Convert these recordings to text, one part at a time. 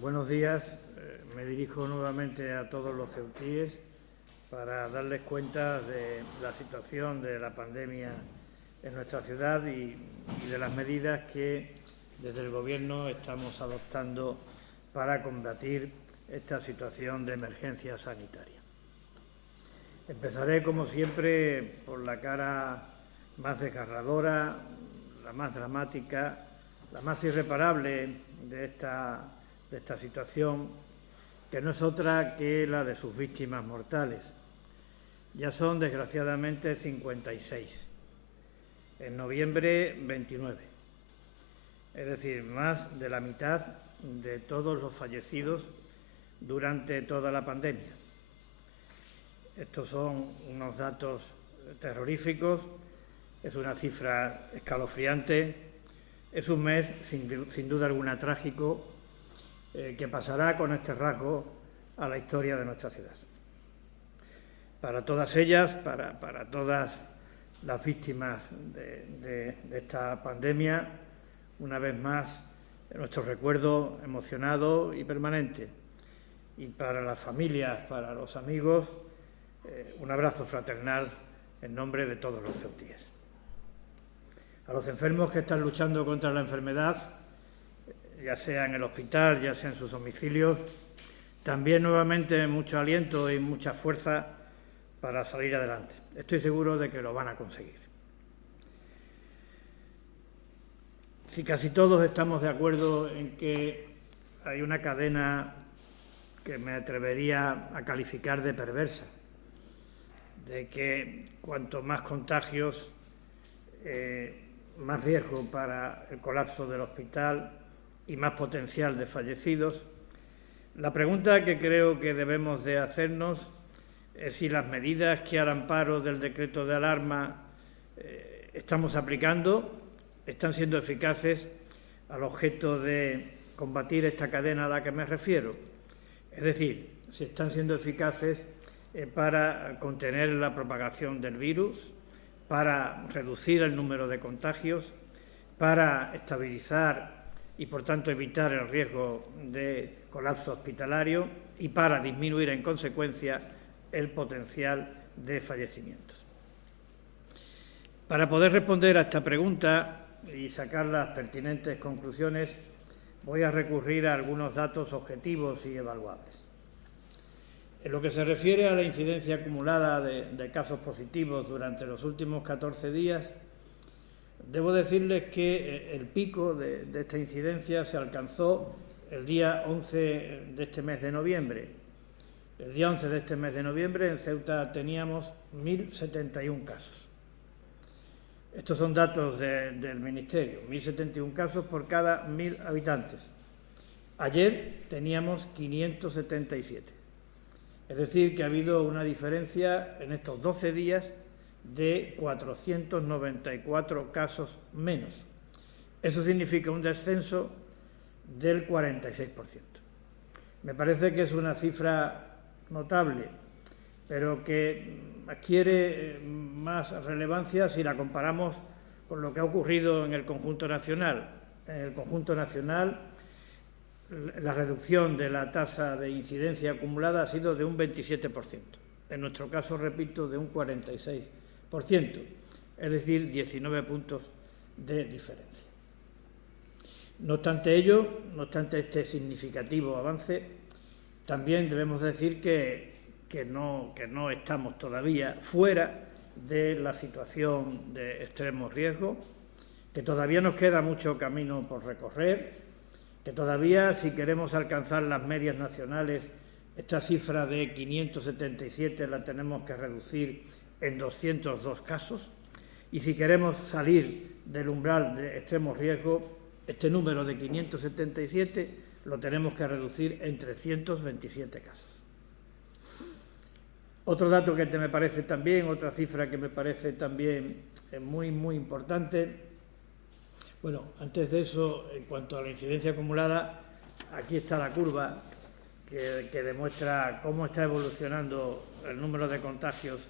Buenos días. Me dirijo nuevamente a todos los ceutíes para darles cuenta de la situación de la pandemia en nuestra ciudad y de las medidas que desde el Gobierno estamos adoptando para combatir esta situación de emergencia sanitaria. Empezaré, como siempre, por la cara más desgarradora, la más dramática, la más irreparable de esta situación, que no es otra que la de sus víctimas mortales. Ya son, desgraciadamente, 56. En noviembre, 29. Es decir, más de la mitad de todos los fallecidos durante toda la pandemia. Estos son unos datos terroríficos, es una cifra escalofriante, es un mes sin duda alguna trágico que pasará con este rasgo a la historia de nuestra ciudad. Para todas ellas, para todas las víctimas de esta pandemia, una vez más, nuestro recuerdo emocionado y permanente. Y para las familias, para los amigos, un abrazo fraternal en nombre de todos los ceutíes. A los enfermos que están luchando contra la enfermedad, ya sea en el hospital, ya sea en sus domicilios, también nuevamente mucho aliento y mucha fuerza para salir adelante. Estoy seguro de que lo van a conseguir. Si casi todos estamos de acuerdo en que hay una cadena que me atrevería a calificar de perversa, de que cuanto más contagios, más riesgo para el colapso del hospital y más potencial de fallecidos, la pregunta que creo que debemos de hacernos es si las medidas que al amparo del decreto de alarma estamos aplicando están siendo eficaces al objeto de combatir esta cadena a la que me refiero. Es decir, si están siendo eficaces para contener la propagación del virus, para reducir el número de contagios, para estabilizar y, por tanto, evitar el riesgo de colapso hospitalario y para disminuir, en consecuencia, el potencial de fallecimientos. Para poder responder a esta pregunta y sacar las pertinentes conclusiones, voy a recurrir a algunos datos objetivos y evaluables. En lo que se refiere a la incidencia acumulada de casos positivos durante los últimos 14 días, debo decirles que el pico de esta incidencia se alcanzó el día 11 de este mes de noviembre. El día 11 de este mes de noviembre en Ceuta teníamos 1.071 casos. Estos son datos del Ministerio, 1.071 casos por cada 1.000 habitantes. Ayer teníamos 577. Es decir, que ha habido una diferencia en estos 12 días de 494 casos menos. Eso significa un descenso del 46%. Me parece que es una cifra notable, pero que adquiere más relevancia si la comparamos con lo que ha ocurrido en el conjunto nacional. En el conjunto nacional, la reducción de la tasa de incidencia acumulada ha sido de un 27%. En nuestro caso, repito, de un 46%, es decir, 19 puntos de diferencia. No obstante ello, no obstante este significativo avance, también debemos decir que no estamos todavía fuera de la situación de extremo riesgo, que todavía nos queda mucho camino por recorrer, que todavía, si queremos alcanzar las medias nacionales, esta cifra de 577 la tenemos que reducir en 202 casos, y si queremos salir del umbral de extremo riesgo, este número de 577 lo tenemos que reducir en 327 casos. Otro dato que me parece también, otra cifra que me parece también muy, muy importante. Bueno, antes de eso, en cuanto a la incidencia acumulada, aquí está la curva que demuestra cómo está evolucionando el número de contagios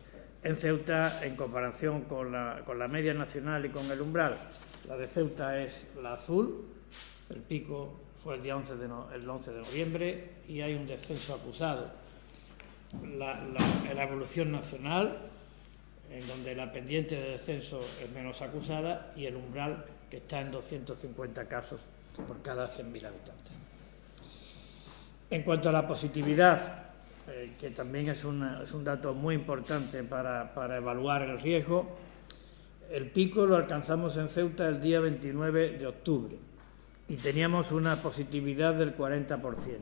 en Ceuta en comparación con la media nacional y con el umbral. La de Ceuta es la azul, el pico fue el 11 de noviembre, y hay un descenso acusado. La evolución nacional, en donde la pendiente de descenso es menos acusada, y el umbral, que está en 250 casos por cada 100.000 habitantes. En cuanto a la positividad, que también es un dato muy importante para evaluar el riesgo, el pico lo alcanzamos en Ceuta el día 29 de octubre y teníamos una positividad del 40%.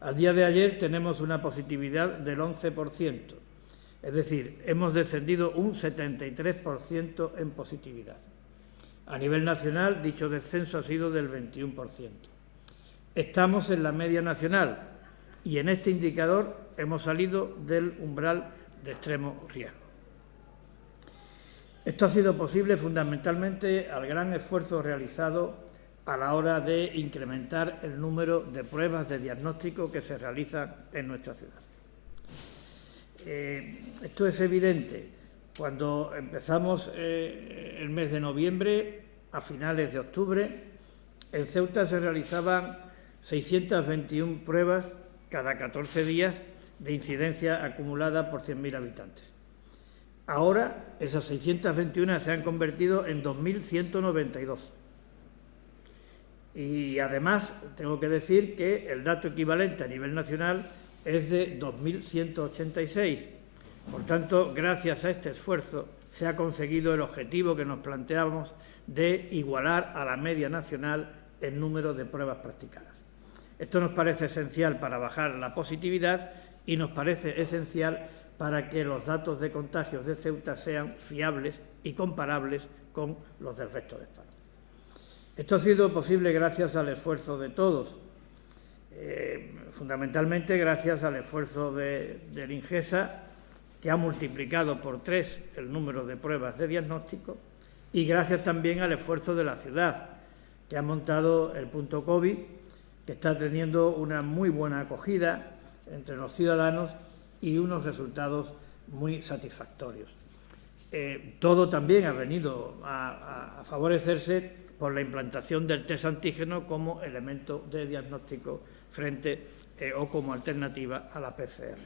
Al día de ayer tenemos una positividad del 11%, es decir, hemos descendido un 73% en positividad. A nivel nacional, dicho descenso ha sido del 21%. Estamos en la media nacional y en este indicador hemos salido del umbral de extremo riesgo. Esto ha sido posible fundamentalmente al gran esfuerzo realizado a la hora de incrementar el número de pruebas de diagnóstico que se realizan en nuestra ciudad. Esto es evidente. Cuando empezamos el mes de noviembre, a finales de octubre, en Ceuta se realizaban 621 pruebas cada 14 días de incidencia acumulada por 100.000 habitantes. Ahora esas 621 se han convertido en 2.192. Y además tengo que decir que el dato equivalente a nivel nacional es de 2.186. Por tanto, gracias a este esfuerzo se ha conseguido el objetivo que nos planteamos de igualar a la media nacional el número de pruebas practicadas. Esto nos parece esencial para bajar la positividad y nos parece esencial para que los datos de contagios de Ceuta sean fiables y comparables con los del resto de España. Esto ha sido posible gracias al esfuerzo de todos, fundamentalmente gracias al esfuerzo del INGESA, que ha multiplicado por 3 el número de pruebas de diagnóstico, y gracias también al esfuerzo de la ciudad, que ha montado el punto COVID, que está teniendo una muy buena acogida entre los ciudadanos y unos resultados muy satisfactorios. Todo también ha venido a favorecerse por la implantación del test antígeno como elemento de diagnóstico frente o como alternativa a la PCR.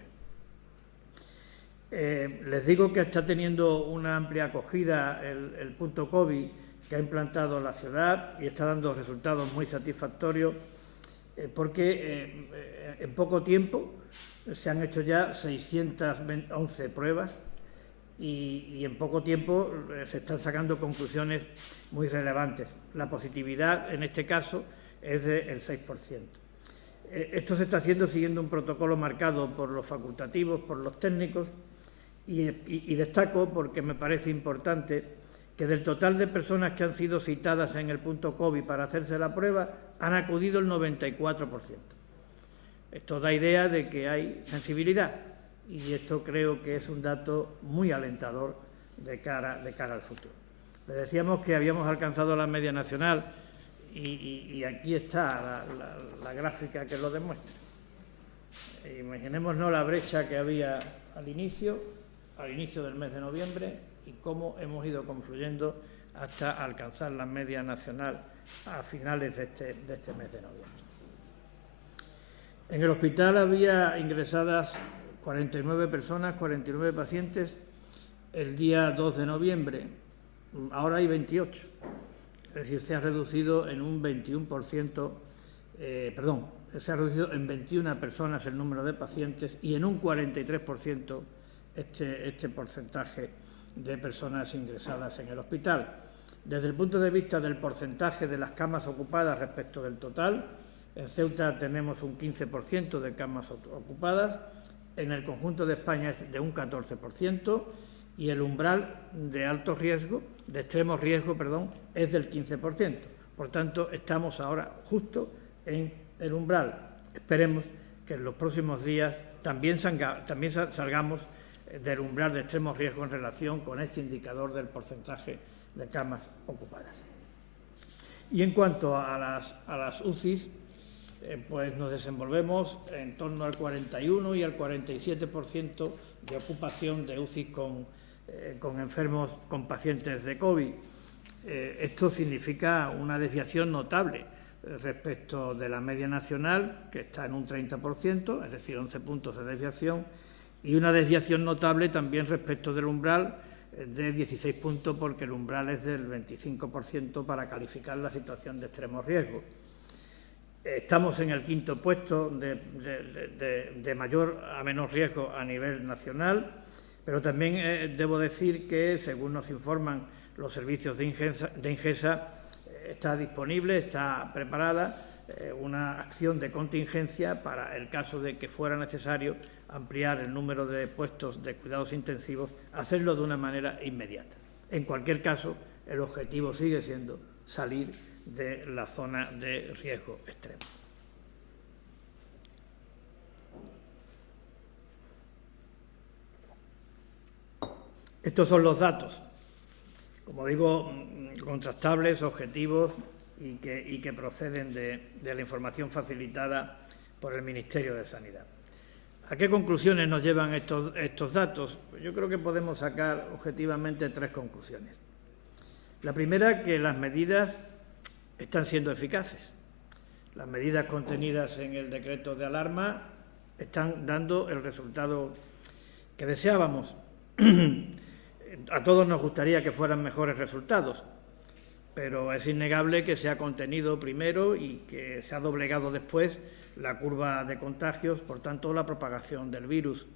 Les digo que está teniendo una amplia acogida el punto COVID que ha implantado la ciudad y está dando resultados muy satisfactorios porque en poco tiempo se han hecho ya 611 pruebas y en poco tiempo se están sacando conclusiones muy relevantes. La positividad en este caso es del 6%. Esto se está haciendo siguiendo un protocolo marcado por los facultativos, por los técnicos, y destaco porque me parece importante que del total de personas que han sido citadas en el punto COVID para hacerse la prueba, han acudido el 94%. Esto da idea de que hay sensibilidad y esto creo que es un dato muy alentador de cara al futuro. Les decíamos que habíamos alcanzado la media nacional y aquí está la gráfica que lo demuestra. Imaginémonos la brecha que había al inicio del mes de noviembre y cómo hemos ido confluyendo hasta alcanzar la media nacional a finales de este mes de noviembre. En el hospital había ingresadas 49 personas, 49 pacientes el día 2 de noviembre. Ahora hay 28. Es decir, se ha reducido en un 21%, se ha reducido en 21 personas el número de pacientes y en un 43% este porcentaje de personas ingresadas en el hospital. Desde el punto de vista del porcentaje de las camas ocupadas respecto del total, en Ceuta tenemos un 15% de camas ocupadas, en el conjunto de España es de un 14% y el umbral de alto riesgo, de extremo riesgo, es del 15%. Por tanto, estamos ahora justo en el umbral. Esperemos que en los próximos días también salgamos del umbral de extremo riesgo en relación con este indicador del porcentaje de camas ocupadas. Y en cuanto a las UCIs, pues nos desenvolvemos en torno al 41 y al 47% de ocupación de UCIs con enfermos, con pacientes de COVID. Esto significa una desviación notable respecto de la media nacional, que está en un 30%, es decir, 11 puntos de desviación, y una desviación notable también respecto del umbral de 16 puntos, porque el umbral es del 25% para calificar la situación de extremo riesgo. Estamos en el quinto puesto de mayor a menor riesgo a nivel nacional, pero también debo decir que, según nos informan los servicios de Ingesa, está disponible, está preparada una acción de contingencia para el caso de que fuera necesario ampliar el número de puestos de cuidados intensivos, hacerlo de una manera inmediata. En cualquier caso, el objetivo sigue siendo salir de la zona de riesgo extremo. Estos son los datos, como digo, contrastables, objetivos y que proceden de la información facilitada por el Ministerio de Sanidad. ¿A qué conclusiones nos llevan estos datos? Pues yo creo que podemos sacar objetivamente tres conclusiones. La primera, que las medidas están siendo eficaces. Las medidas contenidas en el decreto de alarma están dando el resultado que deseábamos. A todos nos gustaría que fueran mejores resultados, pero es innegable que se ha contenido primero y que se ha doblegado después la curva de contagios, por tanto, la propagación del virus.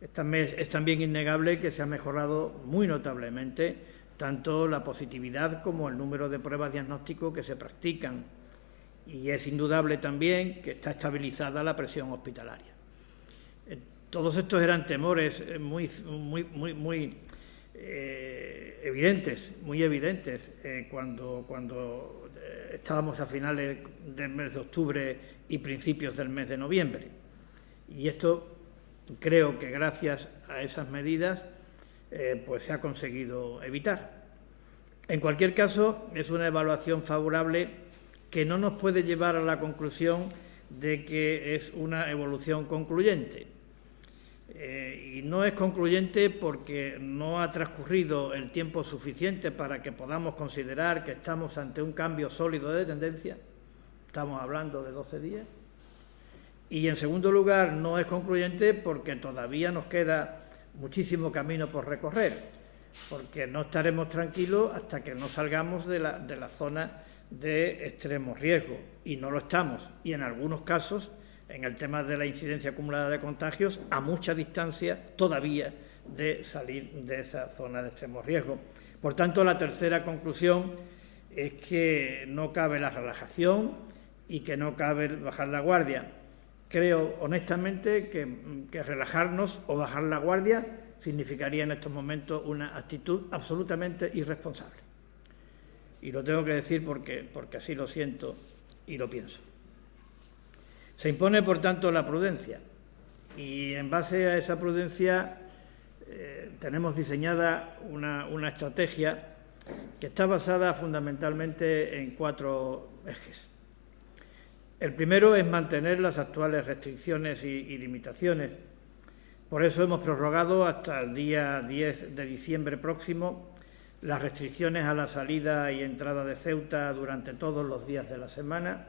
Es también innegable que se ha mejorado muy notablemente tanto la positividad como el número de pruebas diagnósticas que se practican. Y es indudable también que está estabilizada la presión hospitalaria. Todos estos eran temores muy evidentes cuando estábamos a finales del mes de octubre y principios del mes de noviembre. Y esto creo que gracias a esas medidas pues se ha conseguido evitar. En cualquier caso, es una evaluación favorable que no nos puede llevar a la conclusión de que es una evolución concluyente. Y no es concluyente porque no ha transcurrido el tiempo suficiente para que podamos considerar que estamos ante un cambio sólido de tendencia. Estamos hablando de 12 días. Y, en segundo lugar, no es concluyente porque todavía nos queda muchísimo camino por recorrer, porque no estaremos tranquilos hasta que no salgamos de la zona de extremo riesgo, y no lo estamos. Y, en algunos casos, en el tema de la incidencia acumulada de contagios, a mucha distancia todavía de salir de esa zona de extremo riesgo. Por tanto, la tercera conclusión es que no cabe la relajación y que no cabe bajar la guardia. Creo honestamente que relajarnos o bajar la guardia significaría en estos momentos una actitud absolutamente irresponsable. Y lo tengo que decir porque así lo siento y lo pienso. Se impone, por tanto, la prudencia, y en base a esa prudencia tenemos diseñada una estrategia que está basada fundamentalmente en 4 ejes. El primero es mantener las actuales restricciones y limitaciones. Por eso hemos prorrogado hasta el día 10 de diciembre próximo las restricciones a la salida y entrada de Ceuta durante todos los días de la semana,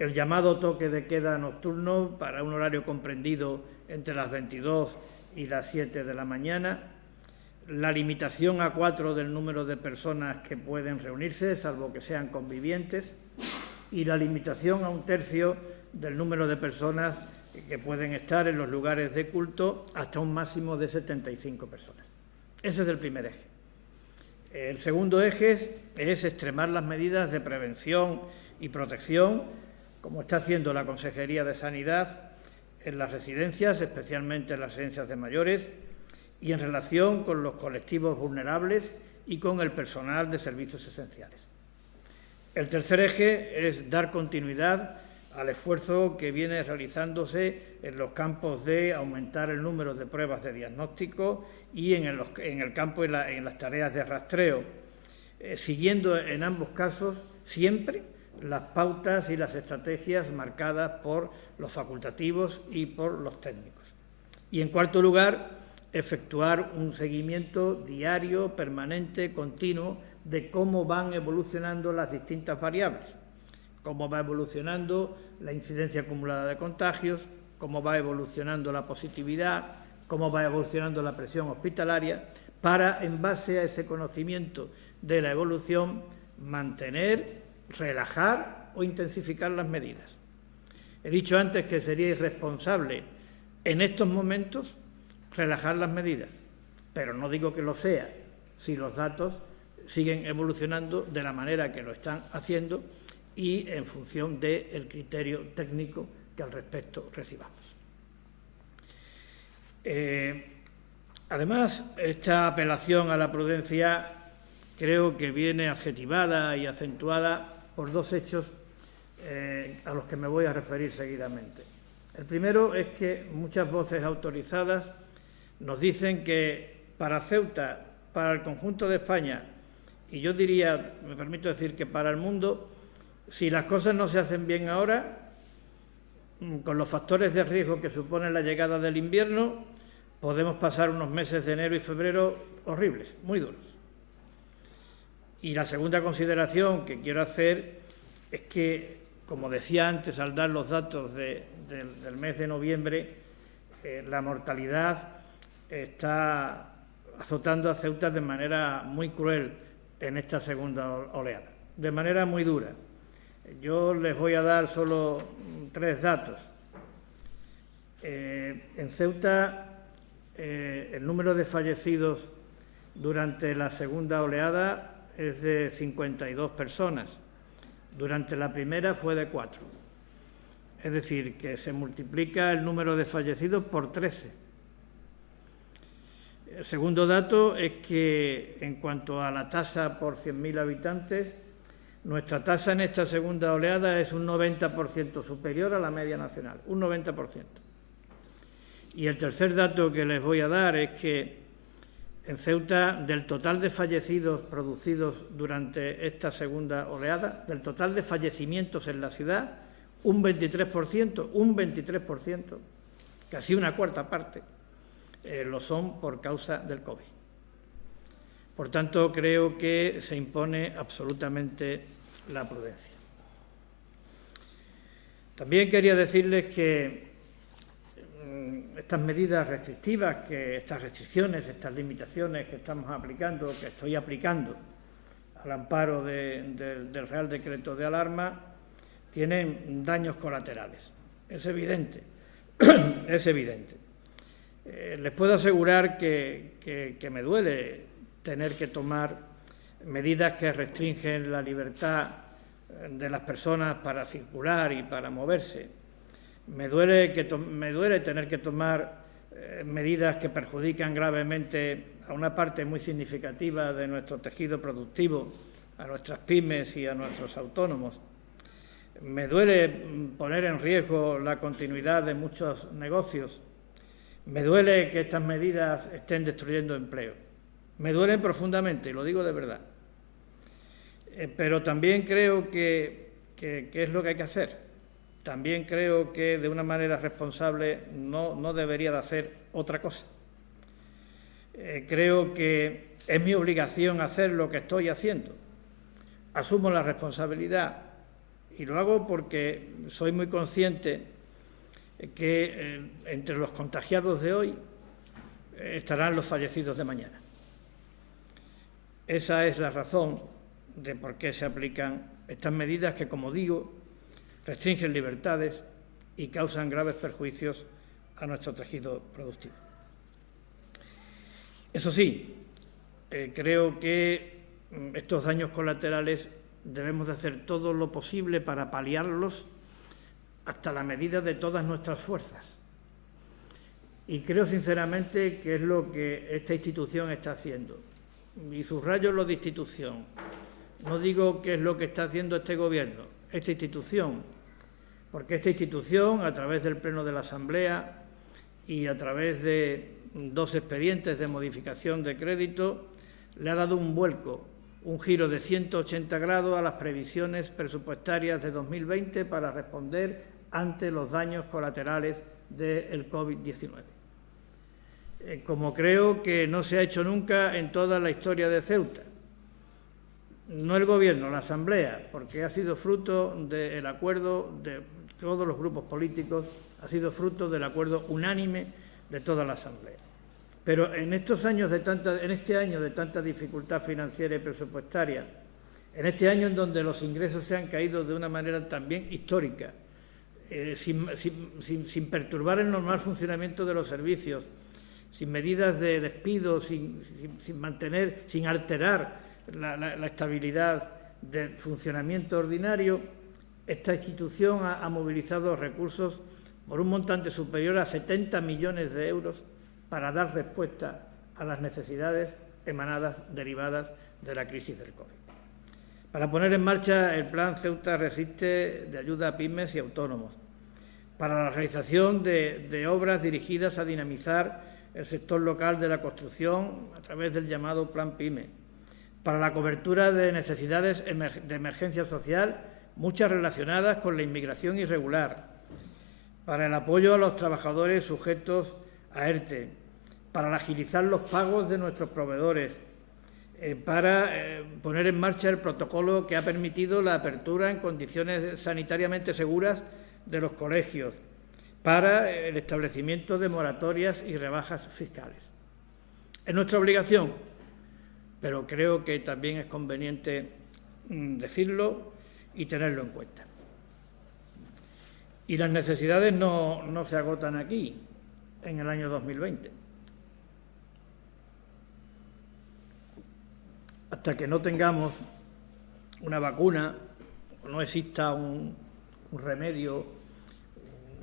el llamado toque de queda nocturno para un horario comprendido entre las 22 y las 7 de la mañana, la limitación a 4 del número de personas que pueden reunirse, salvo que sean convivientes, y la limitación a 1/3 del número de personas que pueden estar en los lugares de culto hasta un máximo de 75 personas. Ese es el primer eje. El segundo eje es extremar las medidas de prevención y protección, como está haciendo la Consejería de Sanidad en las residencias, especialmente en las residencias de mayores, y en relación con los colectivos vulnerables y con el personal de servicios esenciales. El tercer eje es dar continuidad al esfuerzo que viene realizándose en los campos de aumentar el número de pruebas de diagnóstico y en el campo en las tareas de rastreo, siguiendo en ambos casos siempre las pautas y las estrategias marcadas por los facultativos y por los técnicos. Y, en cuarto lugar, efectuar un seguimiento diario, permanente, continuo, de cómo van evolucionando las distintas variables, cómo va evolucionando la incidencia acumulada de contagios, cómo va evolucionando la positividad, cómo va evolucionando la presión hospitalaria, para, en base a ese conocimiento de la evolución, mantener, relajar o intensificar las medidas. He dicho antes que sería irresponsable en estos momentos relajar las medidas, pero no digo que lo sea si los datos siguen evolucionando de la manera que lo están haciendo y en función del criterio técnico que al respecto recibamos. Además, esta apelación a la prudencia creo que viene adjetivada y acentuada por dos hechos a los que me voy a referir seguidamente. El primero es que muchas voces autorizadas nos dicen que para Ceuta, para el conjunto de España, y yo diría, me permito decir que para el mundo, si las cosas no se hacen bien ahora, con los factores de riesgo que supone la llegada del invierno, podemos pasar unos meses de enero y febrero horribles, muy duros. Y la segunda consideración que quiero hacer es que, como decía antes al dar los datos del mes de noviembre, la mortalidad está azotando a Ceuta de manera muy cruel en esta segunda oleada, de manera muy dura. Yo les voy a dar solo 3 datos. En Ceuta, el número de fallecidos durante la segunda oleada es de 52 personas. Durante la primera fue de 4. Es decir, que se multiplica el número de fallecidos por 13. El segundo dato es que, en cuanto a la tasa por 100.000 habitantes, nuestra tasa en esta segunda oleada es un 90% superior a la media nacional, un 90%. Y el tercer dato que les voy a dar es que en Ceuta, del total de fallecidos producidos durante esta segunda oleada, del total de fallecimientos en la ciudad, un 23%, casi una cuarta parte, lo son por causa del COVID. Por tanto, creo que se impone absolutamente la prudencia. También quería decirles que estas medidas restrictivas, estas restricciones, estas limitaciones que estamos aplicando, que estoy aplicando al amparo del Real Decreto de Alarma, tienen daños colaterales. Es evidente, es evidente. Les puedo asegurar que me duele tener que tomar medidas que restringen la libertad de las personas para circular y para moverse. Me duele tener que tomar medidas que perjudican gravemente a una parte muy significativa de nuestro tejido productivo, a nuestras pymes y a nuestros autónomos. Me duele poner en riesgo la continuidad de muchos negocios. Me duele que estas medidas estén destruyendo empleo. Me duelen profundamente, y lo digo de verdad. Pero también creo que es lo que hay que hacer. También creo que de una manera responsable no debería de hacer otra cosa. Creo que es mi obligación hacer lo que estoy haciendo. Asumo la responsabilidad y lo hago porque soy muy consciente que entre los contagiados de hoy estarán los fallecidos de mañana. Esa es la razón de por qué se aplican estas medidas que, como digo, restringen libertades y causan graves perjuicios a nuestro tejido productivo. Eso sí, creo que estos daños colaterales debemos de hacer todo lo posible para paliarlos hasta la medida de todas nuestras fuerzas. Y creo sinceramente que es lo que esta institución está haciendo. Y subrayo lo de institución. No digo qué es lo que está haciendo este Gobierno, esta institución, porque esta institución, a través del Pleno de la Asamblea y a través de 2 expedientes de modificación de crédito, le ha dado un vuelco, un giro de 180 grados a las previsiones presupuestarias de 2020 para responder ante los daños colaterales del COVID-19. Como creo que no se ha hecho nunca en toda la historia de Ceuta. no el Gobierno, la Asamblea, porque ha sido fruto del acuerdo de todos los grupos políticos, ha sido fruto del acuerdo unánime de toda la Asamblea. Pero en este año de tanta dificultad financiera y presupuestaria, en este año en donde los ingresos se han caído de una manera también histórica, sin perturbar el normal funcionamiento de los servicios, sin medidas de despido, sin alterar la estabilidad del funcionamiento ordinario, esta institución ha movilizado recursos por un montante superior a 70 millones de euros para dar respuesta a las necesidades derivadas de la crisis del COVID. Para poner en marcha el Plan Ceuta Resiste de ayuda a pymes y autónomos, para la realización de obras dirigidas a dinamizar el sector local de la construcción a través del llamado Plan PYME, para la cobertura de necesidades de emergencia social, muchas relacionadas con la inmigración irregular, para el apoyo a los trabajadores sujetos a ERTE, para agilizar los pagos de nuestros proveedores, para poner en marcha el protocolo que ha permitido la apertura en condiciones sanitariamente seguras de los colegios, para el establecimiento de moratorias y rebajas fiscales. Es nuestra obligación, pero creo que también es conveniente decirlo y tenerlo en cuenta. Y las necesidades no se agotan aquí, en el año 2020. Hasta que no tengamos una vacuna, o no exista un remedio,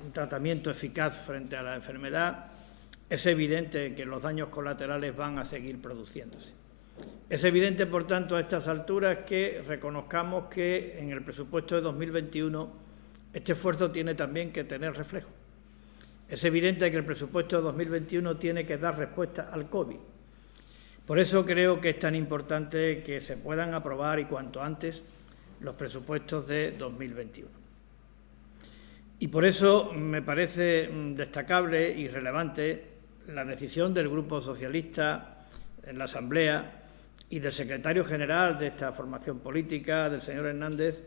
un tratamiento eficaz frente a la enfermedad, es evidente que los daños colaterales van a seguir produciéndose. Es evidente, por tanto, a estas alturas que reconozcamos que en el presupuesto de 2021 este esfuerzo tiene también que tener reflejo. Es evidente que el presupuesto de 2021 tiene que dar respuesta al COVID. Por eso creo que es tan importante que se puedan aprobar y cuanto antes los presupuestos de 2021. Y por eso me parece destacable y relevante la decisión del Grupo Socialista en la Asamblea y del secretario general de esta formación política, del señor Hernández,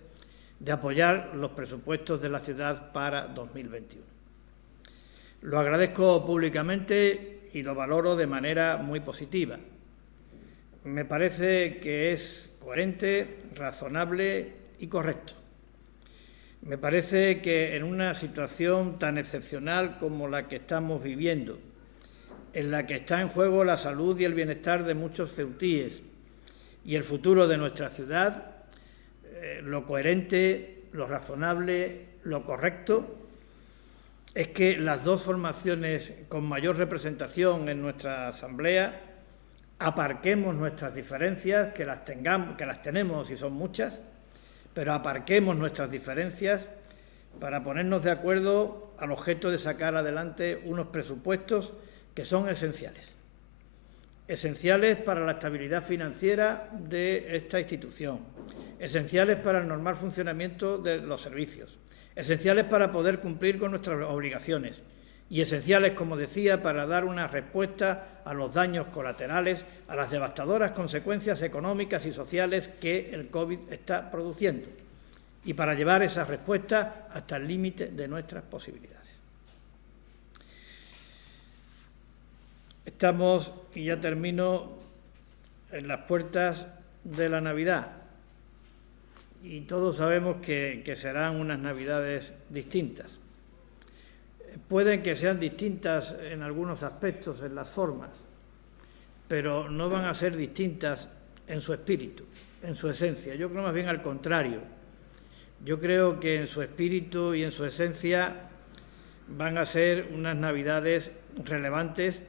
de apoyar los presupuestos de la ciudad para 2021. Lo agradezco públicamente y lo valoro de manera muy positiva. Me parece que es coherente, razonable y correcto. Me parece que en una situación tan excepcional como la que estamos viviendo, en la que está en juego la salud y el bienestar de muchos ceutíes y el futuro de nuestra ciudad, lo coherente, lo razonable, lo correcto es que las dos formaciones con mayor representación en nuestra Asamblea aparquemos nuestras diferencias, que las tenemos y son muchas, pero aparquemos nuestras diferencias para ponernos de acuerdo al objeto de sacar adelante unos presupuestos que son esenciales. Esenciales para la estabilidad financiera de esta institución, esenciales para el normal funcionamiento de los servicios, esenciales para poder cumplir con nuestras obligaciones y esenciales, como decía, para dar una respuesta a los daños colaterales, a las devastadoras consecuencias económicas y sociales que el COVID está produciendo y para llevar esa respuesta hasta el límite de nuestras posibilidades. Estamos, y ya termino, en las puertas de la Navidad y todos sabemos que serán unas Navidades distintas. Pueden que sean distintas en algunos aspectos, en las formas, pero no van a ser distintas en su espíritu, en su esencia. Yo creo más bien al contrario. Yo creo que en su espíritu y en su esencia van a ser unas Navidades relevantes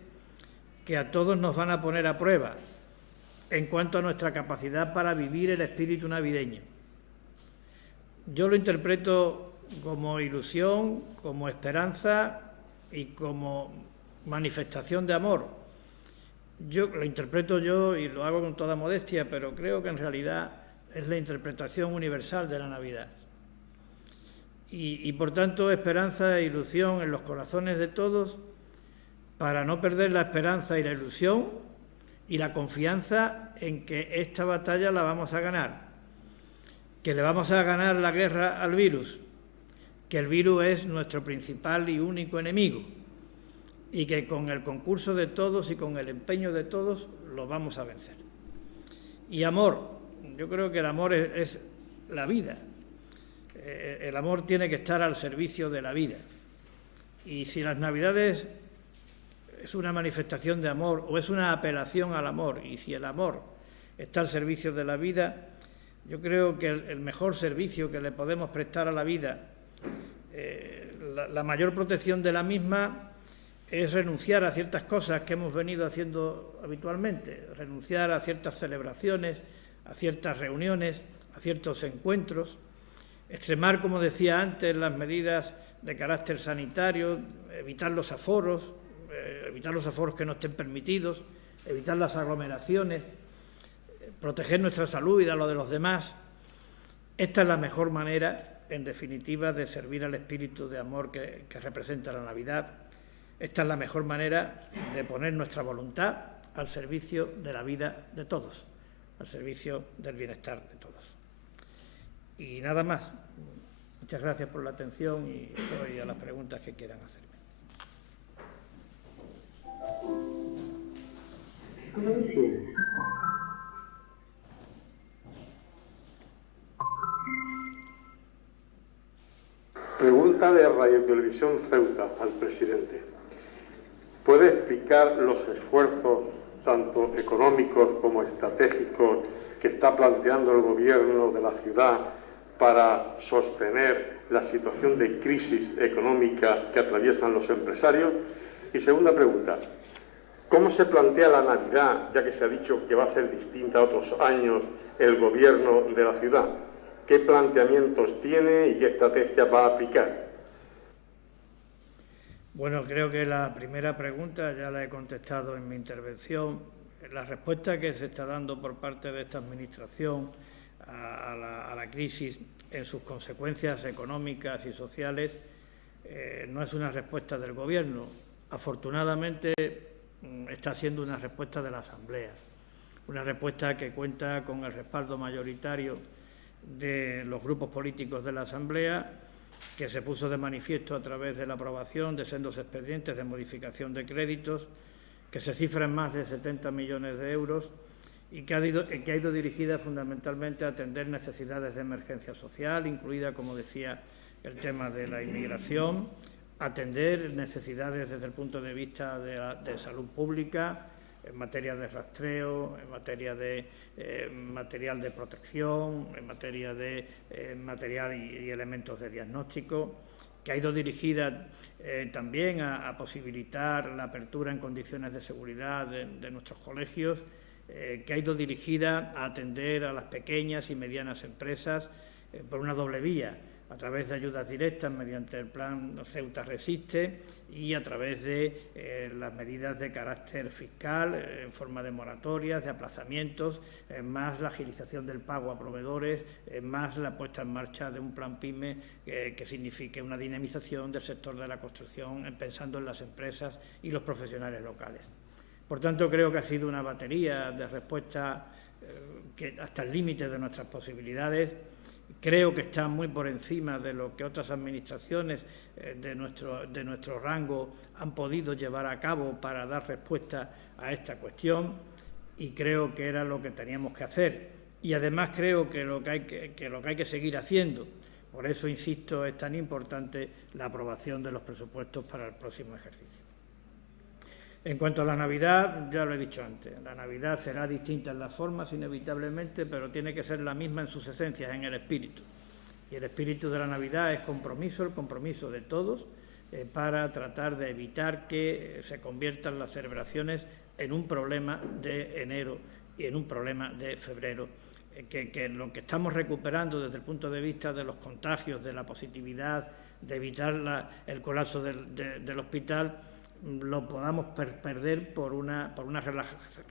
que a todos nos van a poner a prueba en cuanto a nuestra capacidad para vivir el espíritu navideño. Yo lo interpreto como ilusión, como esperanza y como manifestación de amor. Yo lo interpreto y lo hago con toda modestia, pero creo que en realidad es la interpretación universal de la Navidad. Y por tanto, esperanza e ilusión en los corazones de todos para no perder la esperanza y la ilusión y la confianza en que esta batalla la vamos a ganar, que le vamos a ganar la guerra al virus, que el virus es nuestro principal y único enemigo y que con el concurso de todos y con el empeño de todos lo vamos a vencer. Y amor, yo creo que el amor es la vida. El amor tiene que estar al servicio de la vida. Y si las Navidades es una manifestación de amor o es una apelación al amor, y si el amor está al servicio de la vida, yo creo que el mejor servicio que le podemos prestar a la vida, la mayor protección de la misma, es renunciar a ciertas cosas que hemos venido haciendo habitualmente, renunciar a ciertas celebraciones, a ciertas reuniones, a ciertos encuentros, extremar, como decía antes, las medidas de carácter sanitario, evitar los aforos que no estén permitidos, evitar las aglomeraciones, proteger nuestra salud y la de los demás. Esta es la mejor manera, en definitiva, de servir al espíritu de amor que representa la Navidad. Esta es la mejor manera de poner nuestra voluntad al servicio de la vida de todos, al servicio del bienestar de todos. Y nada más. Muchas gracias por la atención y estoy a las preguntas que quieran hacerme. Pregunta de Radio Televisión Ceuta al presidente. ¿Puede explicar los esfuerzos, tanto económicos como estratégicos, que está planteando el Gobierno de la ciudad para sostener la situación de crisis económica que atraviesan los empresarios? Y segunda pregunta, ¿cómo se plantea la Navidad, ya que se ha dicho que va a ser distinta a otros años, el Gobierno de la ciudad? ¿Qué planteamientos tiene y qué estrategia va a aplicar? Bueno, creo que la primera pregunta ya la he contestado en mi intervención. La respuesta que se está dando por parte de esta Administración a la crisis en sus consecuencias económicas y sociales no es una respuesta del Gobierno. Afortunadamente está siendo una respuesta de la Asamblea, una respuesta que cuenta con el respaldo mayoritario de los grupos políticos de la Asamblea, que se puso de manifiesto a través de la aprobación de sendos expedientes de modificación de créditos, que se cifra en más de 70 millones de euros y que ha ido dirigida fundamentalmente a atender necesidades de emergencia social, incluida, como decía, el tema de la inmigración, atender necesidades desde el punto de vista de salud pública, en materia de rastreo, en materia de material de protección, en materia de material y elementos de diagnóstico, que ha ido dirigida también a posibilitar la apertura en condiciones de seguridad de nuestros colegios, que ha ido dirigida a atender a las pequeñas y medianas empresas por una doble vía, a través de ayudas directas mediante el plan Ceuta Resiste y a través de las medidas de carácter fiscal en forma de moratorias, de aplazamientos, más la agilización del pago a proveedores, más la puesta en marcha de un plan PYME que signifique una dinamización del sector de la construcción, pensando en las empresas y los profesionales locales. Por tanto, creo que ha sido una batería de respuesta que hasta el límite de nuestras posibilidades. Creo que está muy por encima de lo que otras administraciones de nuestro rango han podido llevar a cabo para dar respuesta a esta cuestión, y creo que era lo que teníamos que hacer. Y además creo que lo que hay que seguir haciendo. Por eso, insisto, es tan importante la aprobación de los presupuestos para el próximo ejercicio. En cuanto a la Navidad, ya lo he dicho antes, la Navidad será distinta en las formas, inevitablemente, pero tiene que ser la misma en sus esencias, en el espíritu. Y el espíritu de la Navidad es compromiso, el compromiso de todos, para tratar de evitar que se conviertan las celebraciones en un problema de enero y en un problema de febrero. Que lo que estamos recuperando desde el punto de vista de los contagios, de la positividad, de evitar el colapso del hospital, lo podamos perder por una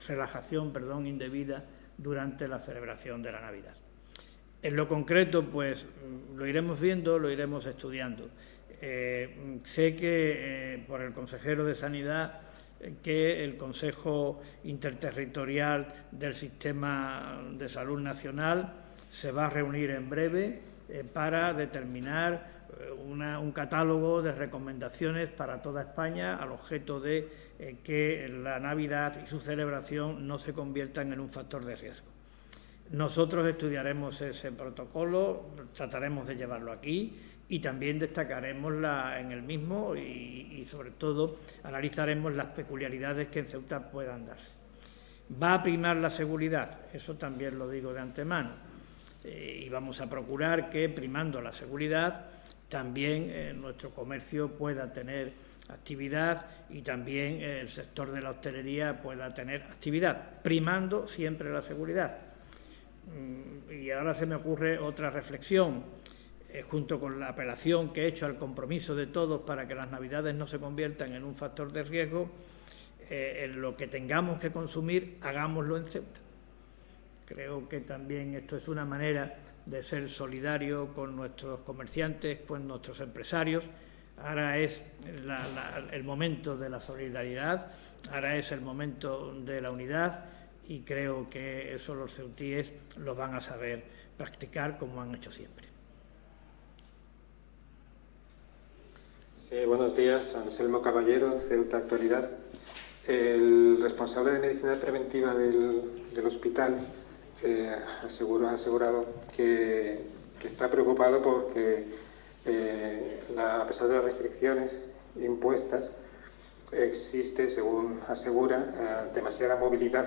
relajación indebida durante la celebración de la Navidad. En lo concreto, pues lo iremos viendo, lo iremos estudiando. Sé que por el consejero de Sanidad que el Consejo Interterritorial del Sistema de Salud Nacional se va a reunir en breve para determinar un catálogo de recomendaciones para toda España al objeto de que la Navidad y su celebración no se conviertan en un factor de riesgo. Nosotros estudiaremos ese protocolo, trataremos de llevarlo aquí y también destacaremos en el mismo y sobre todo analizaremos las peculiaridades que en Ceuta puedan darse. Va a primar la seguridad, eso también lo digo de antemano, y vamos a procurar que, primando la seguridad, también nuestro comercio pueda tener actividad y también el sector de la hostelería pueda tener actividad, primando siempre la seguridad. Y ahora se me ocurre otra reflexión, junto con la apelación que he hecho al compromiso de todos para que las Navidades no se conviertan en un factor de riesgo. En lo que tengamos que consumir, hagámoslo en Ceuta. Creo que también esto es una manera de ser solidario con nuestros comerciantes, con nuestros empresarios. Ahora es el momento de la solidaridad, ahora es el momento de la unidad y creo que eso los ceutíes lo van a saber practicar como han hecho siempre. Sí, buenos días, Anselmo Caballero, Ceuta Actualidad. El responsable de medicina preventiva del hospital ha asegurado que está preocupado porque a pesar de las restricciones impuestas, existe, según asegura, demasiada movilidad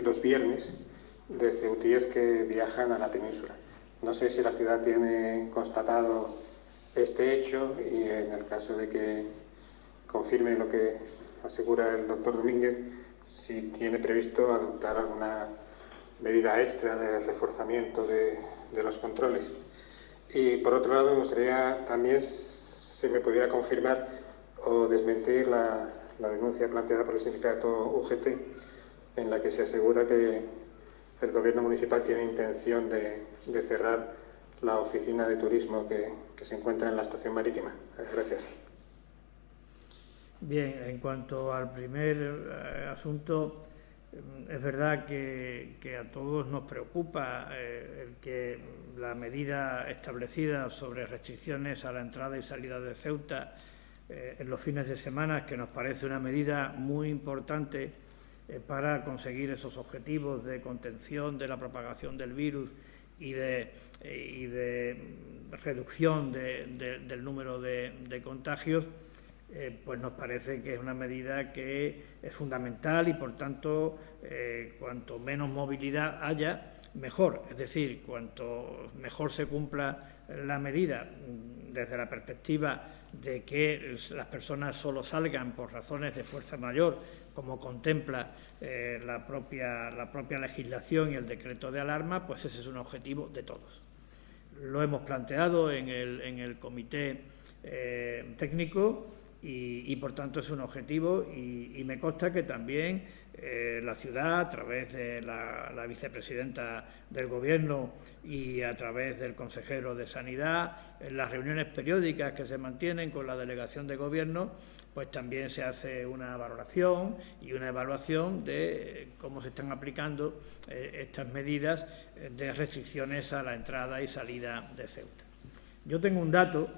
los viernes de ceutíes que viajan a la península. No sé si la ciudad tiene constatado este hecho y en el caso de que confirme lo que asegura el doctor Domínguez, si tiene previsto adoptar alguna medida extra de reforzamiento de los controles. Y por otro lado, me gustaría también si me pudiera confirmar o desmentir la denuncia planteada por el sindicato UGT, en la que se asegura que el gobierno municipal tiene intención de cerrar la oficina de turismo que se encuentra en la estación marítima. Gracias. Bien, en cuanto al primer asunto, es verdad que a todos nos preocupa el que la medida establecida sobre restricciones a la entrada y salida de Ceuta en los fines de semana, que nos parece una medida muy importante para conseguir esos objetivos de contención de la propagación del virus y de reducción del número de contagios, pues nos parece que es una medida que es fundamental y, por tanto, cuanto menos movilidad haya, mejor. Es decir, cuanto mejor se cumpla la medida desde la perspectiva de que las personas solo salgan por razones de fuerza mayor, como contempla la propia legislación y el decreto de alarma, pues ese es un objetivo de todos. Lo hemos planteado en el comité técnico y por tanto es un objetivo y me consta que también la ciudad, a través de la vicepresidenta del Gobierno y a través del consejero de Sanidad, en las reuniones periódicas que se mantienen con la delegación de Gobierno, pues también se hace una valoración y una evaluación de cómo se están aplicando estas medidas de restricciones a la entrada y salida de Ceuta. Yo tengo un dato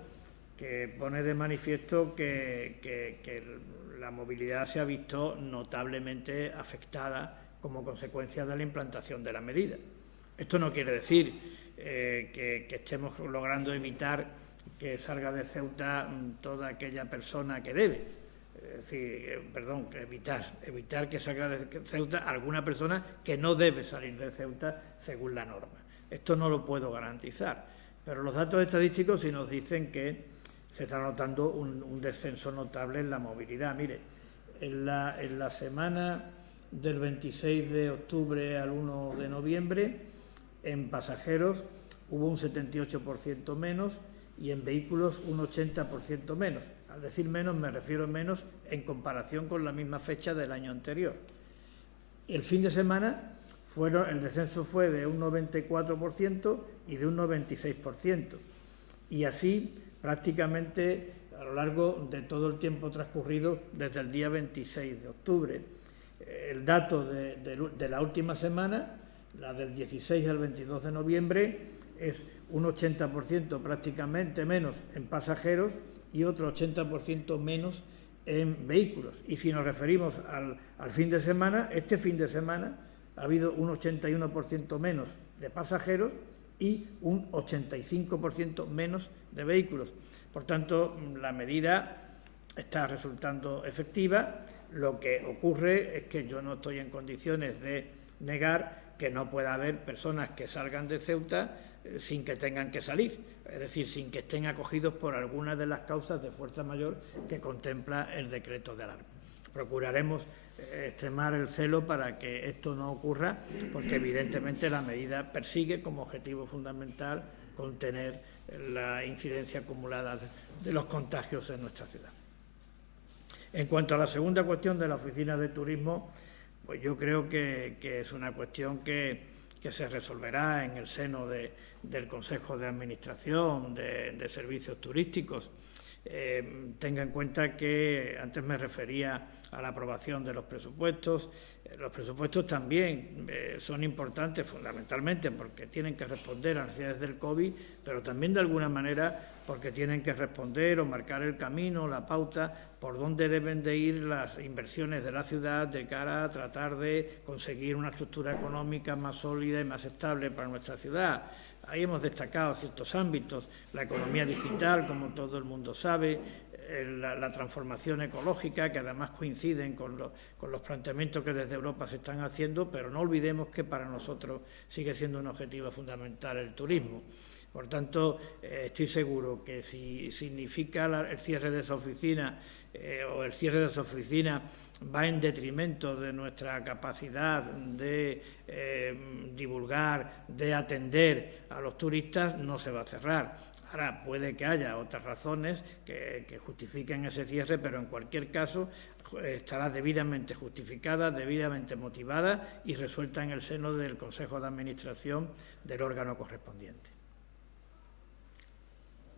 que pone de manifiesto que la movilidad se ha visto notablemente afectada como consecuencia de la implantación de la medida. Esto no quiere decir que estemos logrando evitar que salga de Ceuta toda aquella persona que debe. Es decir, evitar que salga de Ceuta alguna persona que no debe salir de Ceuta según la norma. Esto no lo puedo garantizar, pero los datos estadísticos sí nos dicen que se está notando un descenso notable en la movilidad. Mire, en la semana del 26 de octubre al 1 de noviembre, en pasajeros hubo un 78% menos y en vehículos un 80% menos. Al decir menos, me refiero menos en comparación con la misma fecha del año anterior. El fin de semana el descenso fue de un 94% y de un 96%. Y así prácticamente a lo largo de todo el tiempo transcurrido desde el día 26 de octubre. El dato de la última semana, la del 16 al 22 de noviembre, es un 80% prácticamente menos en pasajeros y otro 80% menos en vehículos. Y si nos referimos al fin de semana, este fin de semana ha habido un 81% menos de pasajeros y un 85% menos de vehículos. Por tanto, la medida está resultando efectiva. Lo que ocurre es que yo no estoy en condiciones de negar que no pueda haber personas que salgan de Ceuta sin que tengan que salir, es decir, sin que estén acogidos por alguna de las causas de fuerza mayor que contempla el decreto de alarma. Procuraremos extremar el celo para que esto no ocurra, porque evidentemente la medida persigue como objetivo fundamental contener la incidencia acumulada de los contagios en nuestra ciudad. En cuanto a la segunda cuestión de la Oficina de Turismo, pues yo creo que es una cuestión que se resolverá en el seno del Consejo de Administración de Servicios Turísticos. Tenga en cuenta que antes me refería a la aprobación de los presupuestos. Los presupuestos también son importantes fundamentalmente porque tienen que responder a las necesidades del COVID, pero también de alguna manera porque tienen que responder o marcar el camino, la pauta, por dónde deben de ir las inversiones de la ciudad de cara a tratar de conseguir una estructura económica más sólida y más estable para nuestra ciudad. Ahí hemos destacado ciertos ámbitos, la economía digital, como todo el mundo sabe, la transformación ecológica, que además coinciden con los planteamientos que desde Europa se están haciendo, pero no olvidemos que para nosotros sigue siendo un objetivo fundamental el turismo. Por tanto, estoy seguro que si significa el cierre de esa oficina o el cierre de esa oficina va en detrimento de nuestra capacidad de divulgar, de atender a los turistas, no se va a cerrar. Ahora, puede que haya otras razones que justifiquen ese cierre, pero en cualquier caso estará debidamente justificada, debidamente motivada y resuelta en el seno del Consejo de Administración del órgano correspondiente.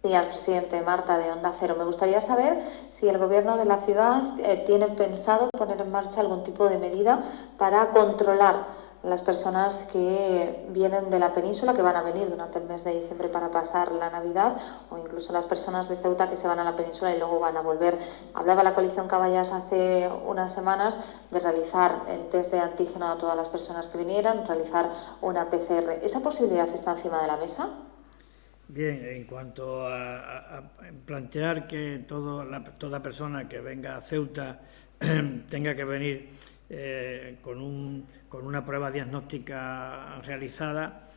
Sí, al presidente. Marta, de Onda Cero. Me gustaría saber si el Gobierno de la ciudad tiene pensado poner en marcha algún tipo de medida para controlar las personas que vienen de la península, que van a venir durante el mes de diciembre para pasar la Navidad, o incluso las personas de Ceuta que se van a la península y luego van a volver. Hablaba la coalición Caballas hace unas semanas de realizar el test de antígeno a todas las personas que vinieran, realizar una PCR. ¿Esa posibilidad está encima de la mesa? Bien, en cuanto a plantear que toda persona que venga a Ceuta tenga que venir con una prueba diagnóstica realizada,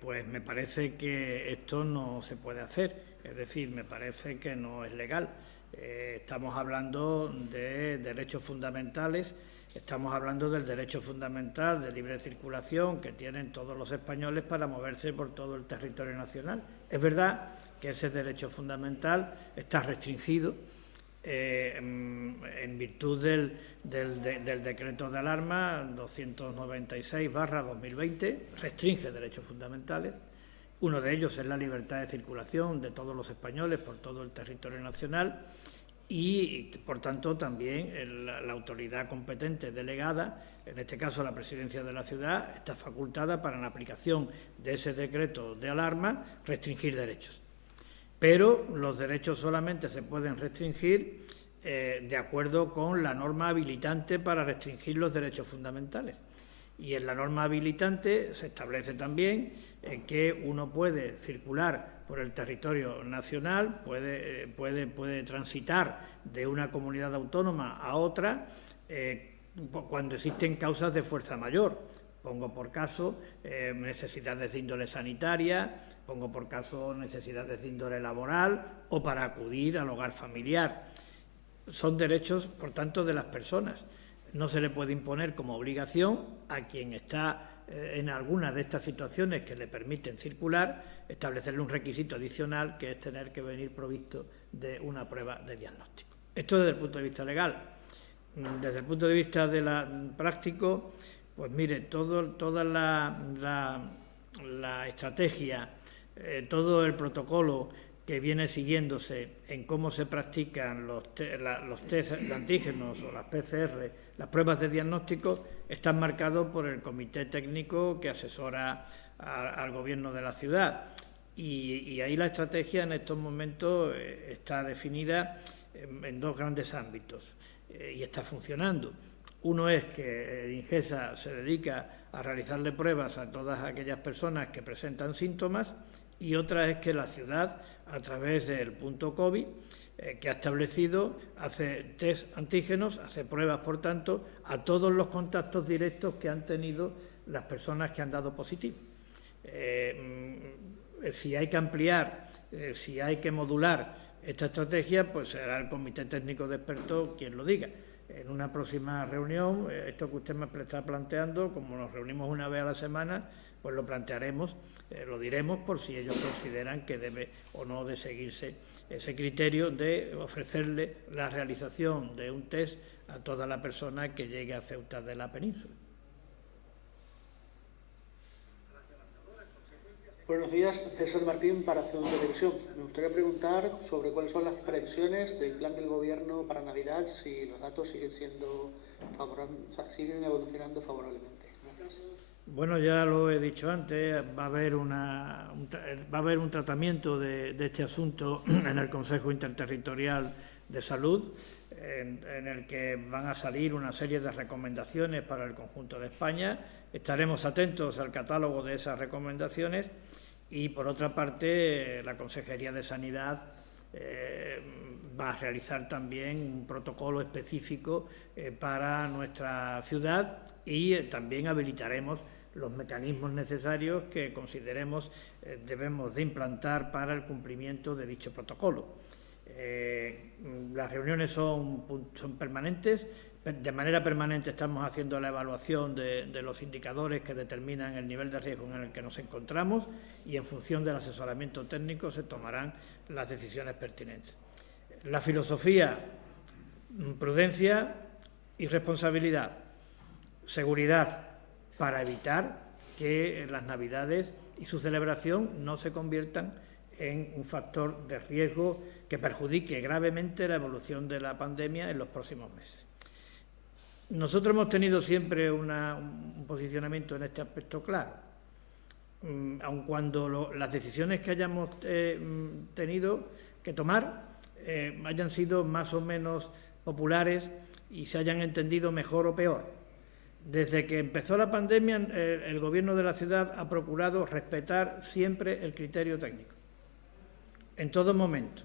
pues me parece que esto no se puede hacer, es decir, me parece que no es legal. Estamos hablando de derechos fundamentales. Estamos hablando del derecho fundamental de libre circulación que tienen todos los españoles para moverse por todo el territorio nacional. Es verdad que ese derecho fundamental está restringido en virtud del decreto de alarma 296/2020, restringe derechos fundamentales. Uno de ellos es la libertad de circulación de todos los españoles por todo el territorio nacional. Y, por tanto, también la autoridad competente delegada, en este caso la Presidencia de la Ciudad, está facultada para, en aplicación de ese decreto de alarma, restringir derechos. Pero los derechos solamente se pueden restringir de acuerdo con la norma habilitante para restringir los derechos fundamentales. Y en la norma habilitante se establece también que uno puede circular por el territorio nacional, puede transitar de una comunidad autónoma a otra cuando existen causas de fuerza mayor. Pongo por caso necesidades de índole sanitaria, pongo por caso necesidades de índole laboral o para acudir al hogar familiar. Son derechos, por tanto, de las personas. No se le puede imponer como obligación a quien está en alguna de estas situaciones que le permiten circular, establecerle un requisito adicional, que es tener que venir provisto de una prueba de diagnóstico. Esto desde el punto de vista legal. Desde el punto de vista práctico, pues mire, toda la estrategia, todo el protocolo que viene siguiéndose en cómo se practican los test de antígenos o las PCR, las pruebas de diagnóstico, están marcados por el comité técnico que asesora al Gobierno de la ciudad. Y ahí la estrategia en estos momentos está definida en dos grandes ámbitos y está funcionando. Uno es que el Ingesa se dedica a realizarle pruebas a todas aquellas personas que presentan síntomas, y otra es que la ciudad, a través del punto COVID que ha establecido, hace test antígenos, hace pruebas, por tanto, a todos los contactos directos que han tenido las personas que han dado positivo. Si hay que ampliar, si hay que modular esta estrategia, pues será el Comité Técnico de Expertos quien lo diga. En una próxima reunión, esto que usted me está planteando, como nos reunimos una vez a la semana, pues lo plantearemos, lo diremos por si ellos consideran que debe o no de seguirse ese criterio de ofrecerle la realización de un test a toda la persona que llegue a Ceuta de la península. Buenos días, César Martín para Ceuta Televisión. Me gustaría preguntar sobre cuáles son las previsiones del plan del Gobierno para Navidad, si los datos siguen evolucionando favorablemente. Gracias. Bueno, ya lo he dicho antes, va a haber un tratamiento de este asunto en el Consejo Interterritorial de Salud, en el que van a salir una serie de recomendaciones para el conjunto de España. Estaremos atentos al catálogo de esas recomendaciones y, por otra parte, la Consejería de Sanidad va a realizar también un protocolo específico para nuestra ciudad y también habilitaremos los mecanismos necesarios que consideremos debemos de implantar para el cumplimiento de dicho protocolo. Las reuniones son permanentes. De manera permanente estamos haciendo la evaluación de los indicadores que determinan el nivel de riesgo en el que nos encontramos y, en función del asesoramiento técnico, se tomarán las decisiones pertinentes. La filosofía: prudencia y responsabilidad, seguridad, para evitar que las Navidades y su celebración no se conviertan en un factor de riesgo que perjudique gravemente la evolución de la pandemia en los próximos meses. Nosotros hemos tenido siempre un posicionamiento en este aspecto claro. Aun cuando las decisiones que hayamos tenido que tomar hayan sido más o menos populares y se hayan entendido mejor o peor. Desde que empezó la pandemia, el Gobierno de la ciudad ha procurado respetar siempre el criterio técnico, en todo momento.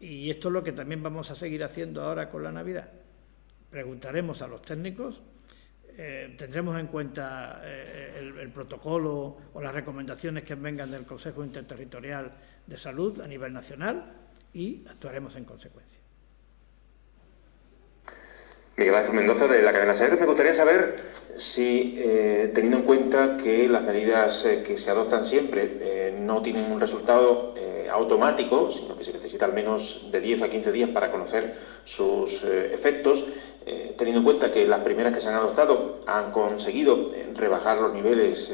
Y esto es lo que también vamos a seguir haciendo ahora con la Navidad. Preguntaremos a los técnicos, tendremos en cuenta el protocolo o las recomendaciones que vengan del Consejo Interterritorial de Salud a nivel nacional y actuaremos en consecuencia. Miguel Ángel Mendoza, de la cadena SER. Me gustaría saber si, teniendo en cuenta que las medidas que se adoptan siempre no tienen un resultado automático, sino que se necesita al menos de 10 a 15 días para conocer sus efectos, teniendo en cuenta que las primeras que se han adoptado han conseguido rebajar los niveles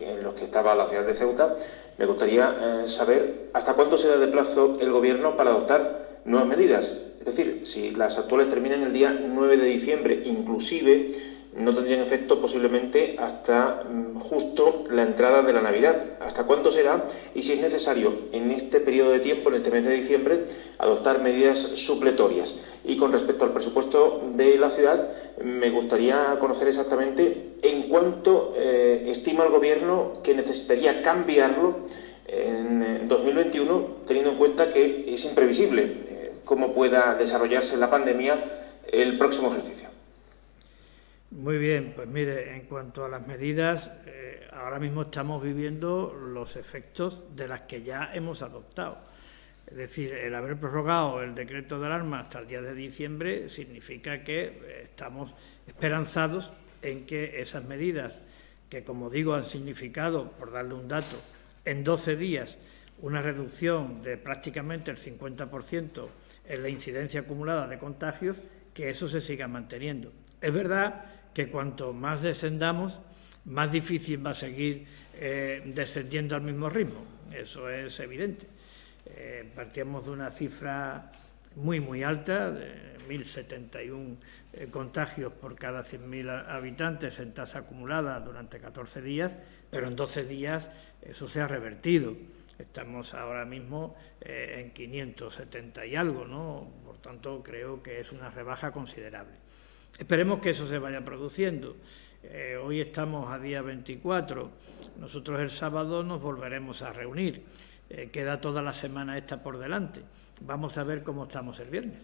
en los que estaba la ciudad de Ceuta, me gustaría saber hasta cuánto se da de plazo el Gobierno para adoptar nuevas medidas. Es decir, si las actuales terminan el día 9 de diciembre, inclusive no tendrían efecto posiblemente hasta justo la entrada de la Navidad. ¿Hasta cuánto será? Y si es necesario en este periodo de tiempo, en este mes de diciembre, adoptar medidas supletorias. Y con respecto al presupuesto de la ciudad, me gustaría conocer exactamente en cuánto estima el Gobierno que necesitaría cambiarlo en 2021, teniendo en cuenta que es imprevisible cómo pueda desarrollarse la pandemia el próximo ejercicio. Muy bien, pues mire, en cuanto a las medidas, ahora mismo estamos viviendo los efectos de las que ya hemos adoptado. Es decir, el haber prorrogado el decreto de alarma hasta el día de diciembre significa que estamos esperanzados en que esas medidas, que como digo han significado, por darle un dato, en 12 días una reducción de prácticamente el 50% en la incidencia acumulada de contagios, que eso se siga manteniendo. Es verdad que cuanto más descendamos, más difícil va a seguir descendiendo al mismo ritmo. Eso es evidente. Partíamos de una cifra muy alta, de 1.071 contagios por cada 100.000 habitantes en tasa acumulada durante 14 días, pero en 12 días eso se ha revertido. Estamos ahora mismo en 570 y algo, ¿no? Por tanto, creo que es una rebaja considerable. Esperemos que eso se vaya produciendo. Hoy estamos a día 24. Nosotros el sábado nos volveremos a reunir. Queda toda la semana esta por delante. Vamos a ver cómo estamos el viernes.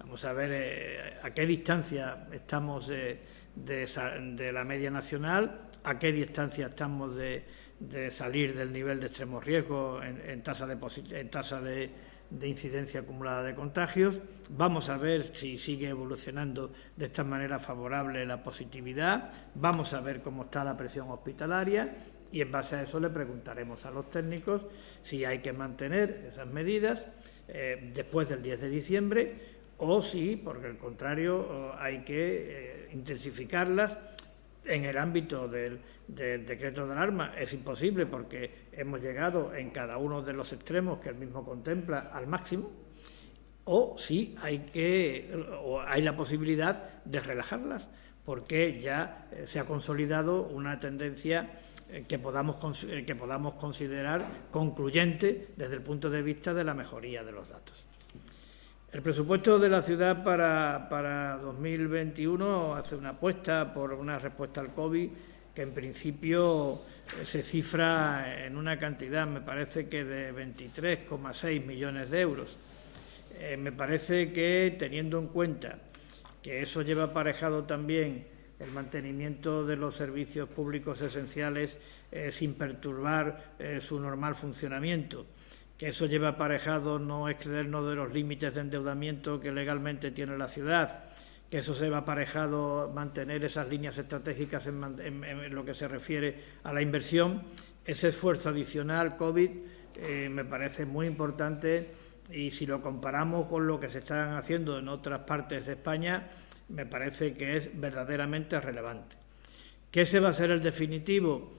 Vamos a ver a qué distancia estamos de la media nacional, a qué distancia estamos de salir del nivel de extremo riesgo en tasa de incidencia acumulada de contagios. Vamos a ver si sigue evolucionando de esta manera favorable la positividad. Vamos a ver cómo está la presión hospitalaria y en base a eso le preguntaremos a los técnicos si hay que mantener esas medidas después del 10 de diciembre o si, por el contrario, hay que intensificarlas. En el ámbito del decreto de alarma es imposible porque hemos llegado en cada uno de los extremos que el mismo contempla al máximo, o si hay la posibilidad de relajarlas, porque ya se ha consolidado una tendencia que podamos considerar concluyente desde el punto de vista de la mejoría de los datos. El presupuesto de la ciudad para 2021 hace una apuesta por una respuesta al COVID que en principio se cifra en una cantidad, me parece que de 23,6 millones de euros. Me parece que, teniendo en cuenta que eso lleva aparejado también el mantenimiento de los servicios públicos esenciales sin perturbar su normal funcionamiento, que eso lleva aparejado no excedernos de los límites de endeudamiento que legalmente tiene la ciudad, que eso se va aparejado mantener esas líneas estratégicas en lo que se refiere a la inversión. Ese esfuerzo adicional COVID me parece muy importante y si lo comparamos con lo que se están haciendo en otras partes de España, me parece que es verdaderamente relevante. ¿Que ese va a ser el definitivo?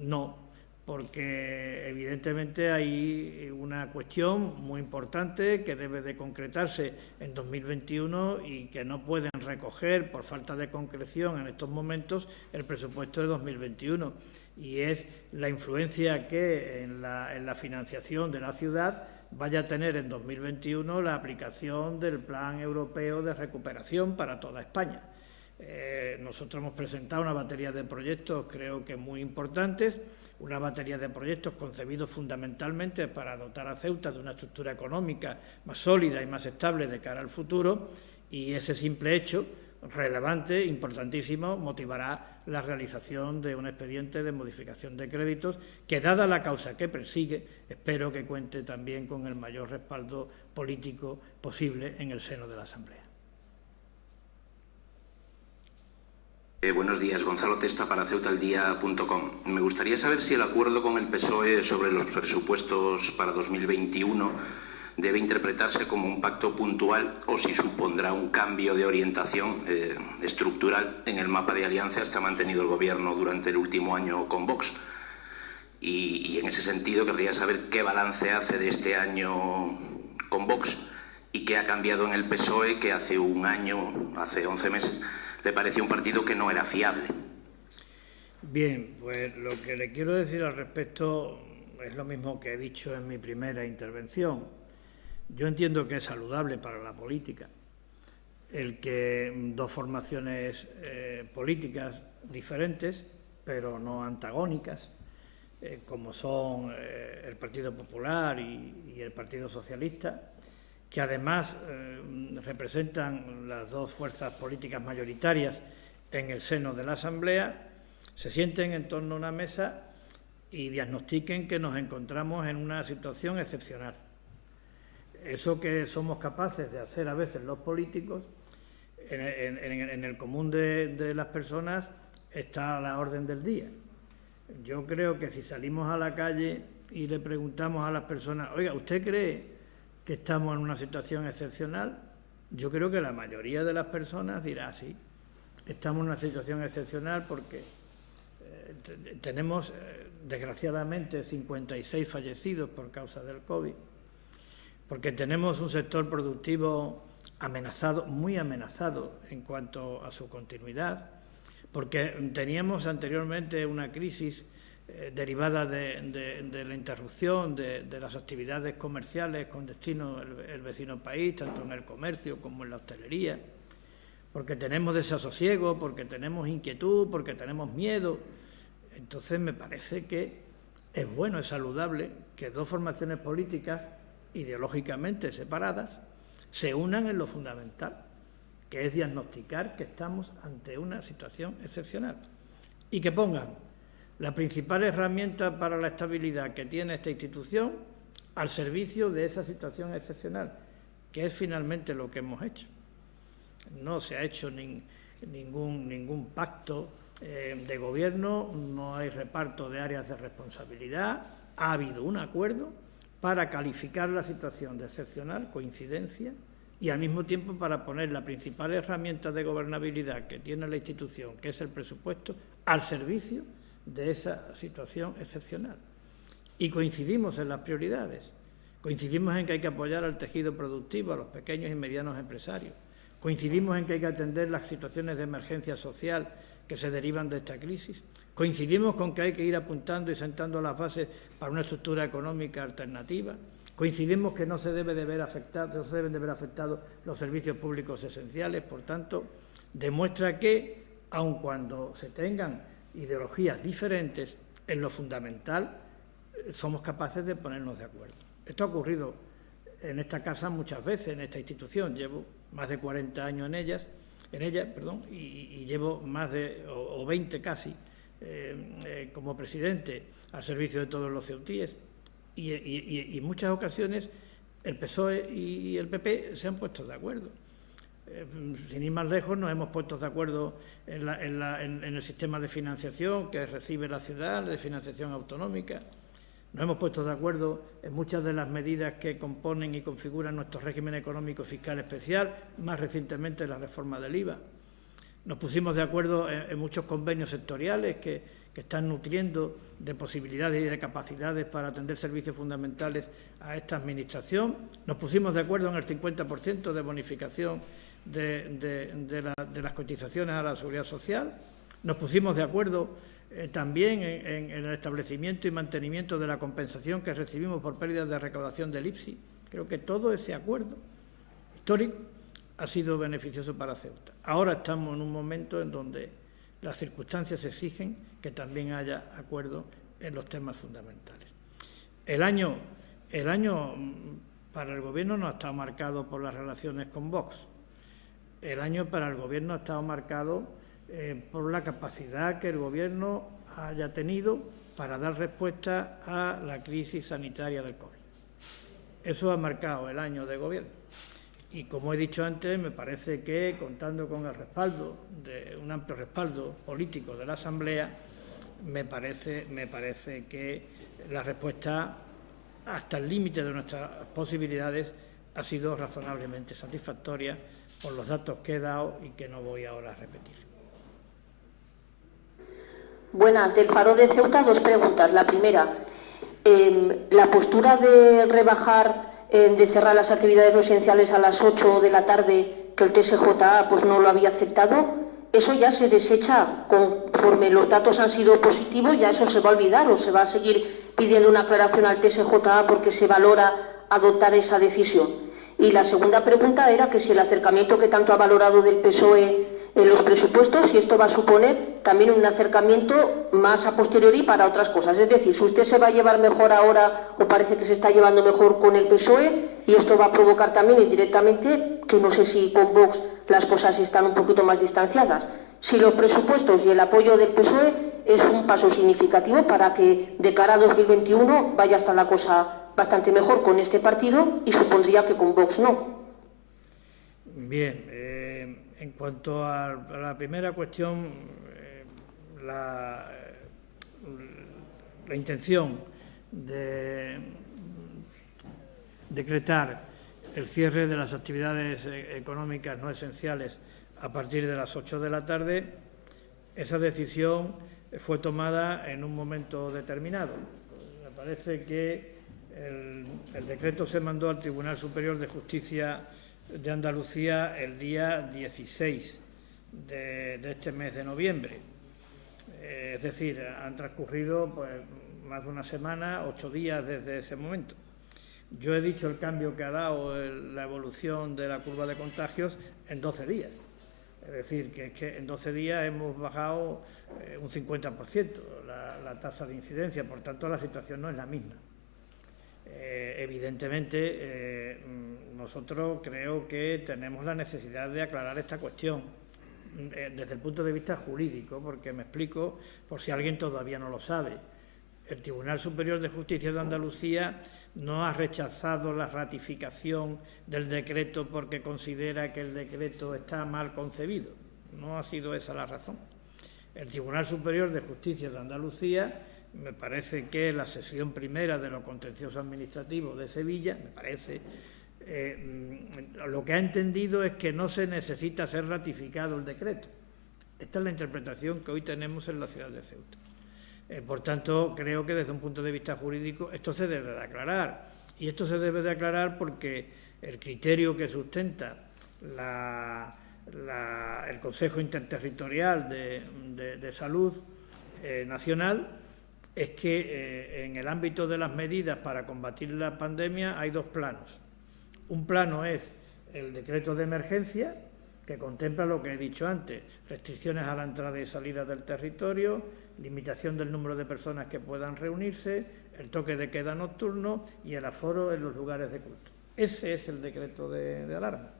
No, porque evidentemente hay una cuestión muy importante que debe de concretarse en 2021 y que no pueden recoger por falta de concreción en estos momentos el presupuesto de 2021 y es la influencia que en la financiación de la ciudad vaya a tener en 2021 la aplicación del Plan Europeo de Recuperación para toda España. Nosotros hemos presentado una batería de proyectos creo que muy importantes, una batería de proyectos concebidos fundamentalmente para dotar a Ceuta de una estructura económica más sólida y más estable de cara al futuro y ese simple hecho, relevante, importantísimo, motivará la realización de un expediente de modificación de créditos que, dada la causa que persigue, espero que cuente también con el mayor respaldo político posible en el seno de la Asamblea. Buenos días, Gonzalo Testa para ceutaldia.com. Me gustaría saber si el acuerdo con el PSOE sobre los presupuestos para 2021 debe interpretarse como un pacto puntual o si supondrá un cambio de orientación estructural en el mapa de alianzas que ha mantenido el Gobierno durante el último año con Vox. Y en ese sentido querría saber qué balance hace de este año con Vox y qué ha cambiado en el PSOE, que hace un año, hace 11 meses, le parecía un partido que no era fiable. Bien, pues lo que le quiero decir al respecto es lo mismo que he dicho en mi primera intervención. Yo entiendo que es saludable para la política el que dos formaciones políticas diferentes, pero no antagónicas, como son el Partido Popular y el Partido Socialista, que además representan las dos fuerzas políticas mayoritarias en el seno de la Asamblea, se sienten en torno a una mesa y diagnostiquen que nos encontramos en una situación excepcional. Eso que somos capaces de hacer a veces los políticos, en el común de las personas está a la orden del día. Yo creo que si salimos a la calle y le preguntamos a las personas, oiga, ¿usted cree que estamos en una situación excepcional? Yo creo que la mayoría de las personas dirá sí, estamos en una situación excepcional porque tenemos desgraciadamente 56 fallecidos por causa del COVID porque tenemos un sector productivo amenazado, muy amenazado en cuanto a su continuidad, porque teníamos anteriormente una crisis derivada de la interrupción de las actividades comerciales con destino al vecino país, tanto en el comercio como en la hostelería, porque tenemos desasosiego, porque tenemos inquietud, porque tenemos miedo. Entonces me parece que es bueno, es saludable que dos formaciones políticas ideológicamente separadas se unan en lo fundamental, que es diagnosticar que estamos ante una situación excepcional y que pongan la principal herramienta para la estabilidad que tiene esta institución al servicio de esa situación excepcional, que es finalmente lo que hemos hecho. No se ha hecho ningún pacto de gobierno, no hay reparto de áreas de responsabilidad, ha habido un acuerdo para calificar la situación de excepcional, coincidencia, y al mismo tiempo para poner la principal herramienta de gobernabilidad que tiene la institución, que es el presupuesto, al servicio de esa situación excepcional. Y coincidimos en las prioridades, coincidimos en que hay que apoyar al tejido productivo, a los pequeños y medianos empresarios, coincidimos en que hay que atender las situaciones de emergencia social que se derivan de esta crisis, coincidimos con que hay que ir apuntando y sentando las bases para una estructura económica alternativa, coincidimos que no se deben de ver afectados los servicios públicos esenciales. Por tanto, demuestra que, aun cuando se tengan ideologías diferentes, en lo fundamental somos capaces de ponernos de acuerdo. Esto ha ocurrido en esta casa muchas veces, en esta institución. Llevo más de 40 años en ella, y llevo más de 20 casi como presidente al servicio de todos los ceutíes. Y en muchas ocasiones el PSOE y el PP se han puesto de acuerdo. Sin ir más lejos, nos hemos puesto de acuerdo en el sistema de financiación que recibe la ciudad, de financiación autonómica. Nos hemos puesto de acuerdo en muchas de las medidas que componen y configuran nuestro régimen económico fiscal especial, más recientemente la reforma del IVA. Nos pusimos de acuerdo en muchos convenios sectoriales que están nutriendo de posibilidades y de capacidades para atender servicios fundamentales a esta Administración. Nos pusimos de acuerdo en el 50% de bonificación de las cotizaciones a la Seguridad Social. Nos pusimos de acuerdo también en el establecimiento y mantenimiento de la compensación que recibimos por pérdidas de recaudación del IPSI. Creo que todo ese acuerdo histórico ha sido beneficioso para Ceuta. Ahora estamos en un momento en donde las circunstancias exigen que también haya acuerdo en los temas fundamentales. El año para el Gobierno no ha estado marcado por las relaciones con Vox. El año para el Gobierno ha estado marcado por la capacidad que el Gobierno haya tenido para dar respuesta a la crisis sanitaria del COVID. Eso ha marcado el año de Gobierno. Y como he dicho antes, me parece que, contando con el respaldo, un amplio respaldo político de la Asamblea, me parece que la respuesta, hasta el límite de nuestras posibilidades, ha sido razonablemente satisfactoria por los datos que he dado y que no voy ahora a repetir. Buenas, del Faro de Ceuta, dos preguntas. La primera, la postura de rebajar, de cerrar las actividades no esenciales a las 8 de la tarde, que el TSJA pues no lo había aceptado, ¿eso ya se desecha conforme los datos han sido positivos? ¿Ya eso se va a olvidar o se va a seguir pidiendo una aclaración al TSJA porque se valora adoptar esa decisión? Y la segunda pregunta era que si el acercamiento que tanto ha valorado del PSOE en los presupuestos, si esto va a suponer también un acercamiento más a posteriori para otras cosas. Es decir, si usted se va a llevar mejor ahora o parece que se está llevando mejor con el PSOE, y esto va a provocar también indirectamente, que no sé si con Vox las cosas están un poquito más distanciadas, si los presupuestos y el apoyo del PSOE es un paso significativo para que de cara a 2021 vaya a estar la cosa bastante mejor con este partido, y supondría que con Vox no. Bien, en cuanto a la primera cuestión, la intención de decretar el cierre de las actividades económicas no esenciales a partir de las 8 de la tarde, esa decisión fue tomada en un momento determinado. Me parece que El decreto se mandó al Tribunal Superior de Justicia de Andalucía el día 16 de este mes de noviembre. Es decir, han transcurrido pues, más de una semana, 8 días desde ese momento. Yo he dicho el cambio que ha dado la evolución de la curva de contagios en 12 días. Es decir, que en 12 días hemos bajado un 50% la tasa de incidencia, por tanto la situación no es la misma. Evidentemente, nosotros creo que tenemos la necesidad de aclarar esta cuestión desde el punto de vista jurídico, porque me explico por si alguien todavía no lo sabe. El Tribunal Superior de Justicia de Andalucía no ha rechazado la ratificación del decreto porque considera que el decreto está mal concebido. No ha sido esa la razón. El Tribunal Superior de Justicia de Andalucía, me parece que la sesión primera de lo contencioso administrativo de Sevilla, me parece, lo que ha entendido es que no se necesita ser ratificado el decreto. Esta es la interpretación que hoy tenemos en la ciudad de Ceuta. Por tanto, creo que desde un punto de vista jurídico esto se debe de aclarar. Y esto se debe de aclarar porque el criterio que sustenta el Consejo Interterritorial de Salud Nacional es que en el ámbito de las medidas para combatir la pandemia hay 2 planos. Un plano es el decreto de emergencia, que contempla lo que he dicho antes, restricciones a la entrada y salida del territorio, limitación del número de personas que puedan reunirse, el toque de queda nocturno y el aforo en los lugares de culto. Ese es el decreto de alarma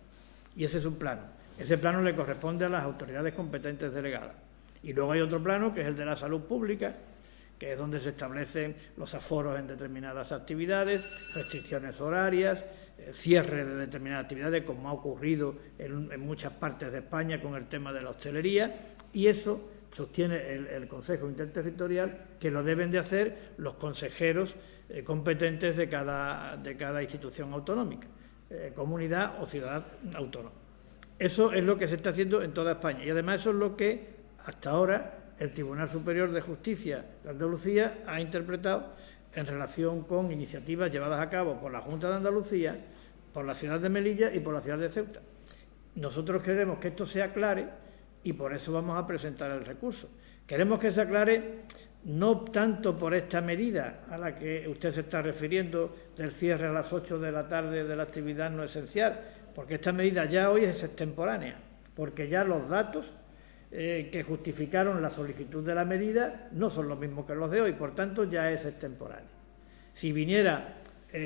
y ese es un plano. Ese plano le corresponde a las autoridades competentes delegadas. Y luego hay otro plano, que es el de la salud pública, que es donde se establecen los aforos en determinadas actividades, restricciones horarias, cierre de determinadas actividades, como ha ocurrido en muchas partes de España con el tema de la hostelería, y eso sostiene el Consejo Interterritorial que lo deben de hacer los consejeros competentes de cada institución autonómica, comunidad o ciudad autónoma. Eso es lo que se está haciendo en toda España y además eso es lo que hasta ahora el Tribunal Superior de Justicia de Andalucía ha interpretado en relación con iniciativas llevadas a cabo por la Junta de Andalucía, por la ciudad de Melilla y por la ciudad de Ceuta. Nosotros queremos que esto se aclare y por eso vamos a presentar el recurso. Queremos que se aclare no tanto por esta medida a la que usted se está refiriendo del cierre a las 8 de la tarde de la actividad no esencial, porque esta medida ya hoy es extemporánea, porque ya los datos que justificaron la solicitud de la medida no son los mismos que los de hoy, por tanto ya es extemporánea. Si viniera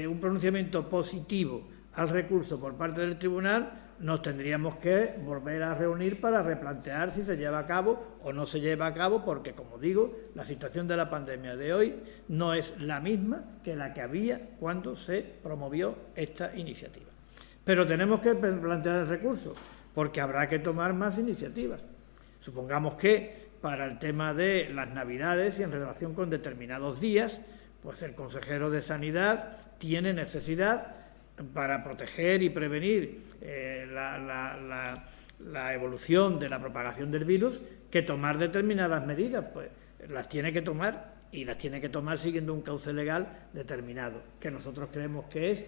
un pronunciamiento positivo al recurso por parte del tribunal, nos tendríamos que volver a reunir para replantear si se lleva a cabo o no se lleva a cabo, porque, como digo, la situación de la pandemia de hoy no es la misma que la que había cuando se promovió esta iniciativa. Pero tenemos que plantear el recurso, porque habrá que tomar más iniciativas. Supongamos que para el tema de las Navidades y en relación con determinados días, pues el consejero de Sanidad tiene necesidad para proteger y prevenir la evolución de la propagación del virus, que tomar determinadas medidas, pues las tiene que tomar y las tiene que tomar siguiendo un cauce legal determinado, que nosotros creemos que es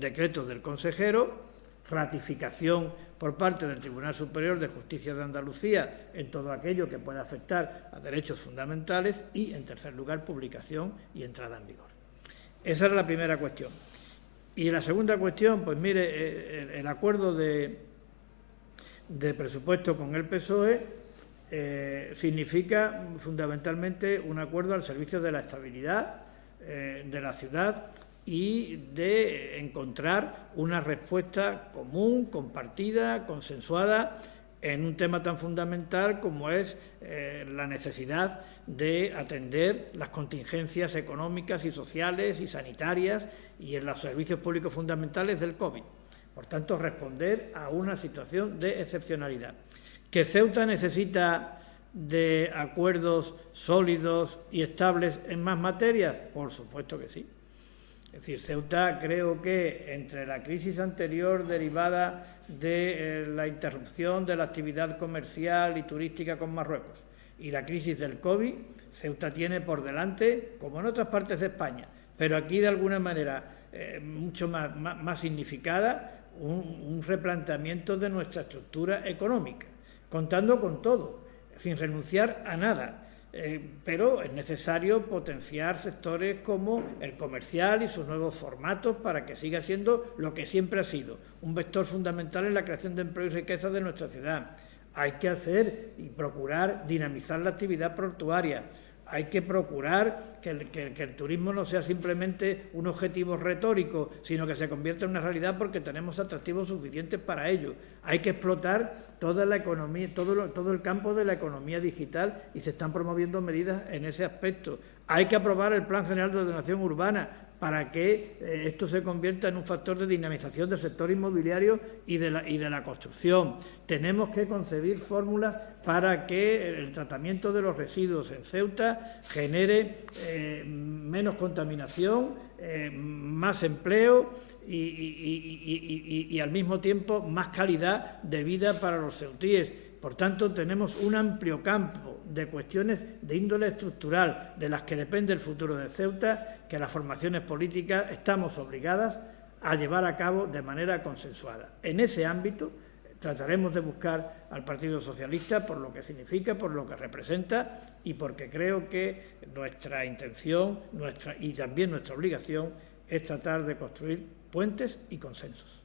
decreto del consejero, ratificación por parte del Tribunal Superior de Justicia de Andalucía en todo aquello que pueda afectar a derechos fundamentales y, en tercer lugar, publicación y entrada en vigor. Esa era la primera cuestión. Y la segunda cuestión, pues mire, el acuerdo de presupuesto con el PSOE significa fundamentalmente un acuerdo al servicio de la estabilidad de la ciudad y de encontrar una respuesta común, compartida, consensuada en un tema tan fundamental como es la necesidad de atender las contingencias económicas y sociales y sanitarias y en los servicios públicos fundamentales del COVID. Por tanto, responder a una situación de excepcionalidad. ¿Que Ceuta necesita de acuerdos sólidos y estables en más materias? Por supuesto que sí. Es decir, Ceuta, creo que entre la crisis anterior derivada de la interrupción de la actividad comercial y turística con Marruecos y la crisis del COVID, Ceuta tiene por delante, como en otras partes de España, pero aquí de alguna manera mucho más significada, un replanteamiento de nuestra estructura económica, contando con todo, sin renunciar a nada. Pero es necesario potenciar sectores como el comercial y sus nuevos formatos para que siga siendo lo que siempre ha sido, un vector fundamental en la creación de empleo y riqueza de nuestra ciudad. Hay que hacer y procurar dinamizar la actividad portuaria. Hay que procurar que el turismo no sea simplemente un objetivo retórico, sino que se convierta en una realidad porque tenemos atractivos suficientes para ello. Hay que explotar toda la economía, todo el campo de la economía digital y se están promoviendo medidas en ese aspecto. Hay que aprobar el Plan General de Ordenación Urbana para que esto se convierta en un factor de dinamización del sector inmobiliario y de la construcción. Tenemos que concebir fórmulas para que el tratamiento de los residuos en Ceuta genere menos contaminación, más empleo y al mismo tiempo más calidad de vida para los ceutíes. Por tanto, tenemos un amplio campo de cuestiones de índole estructural de las que depende el futuro de Ceuta, que las formaciones políticas estamos obligadas a llevar a cabo de manera consensuada. En ese ámbito trataremos de buscar al Partido Socialista por lo que significa, por lo que representa y porque creo que nuestra intención y también nuestra obligación es tratar de construir puentes y consensos.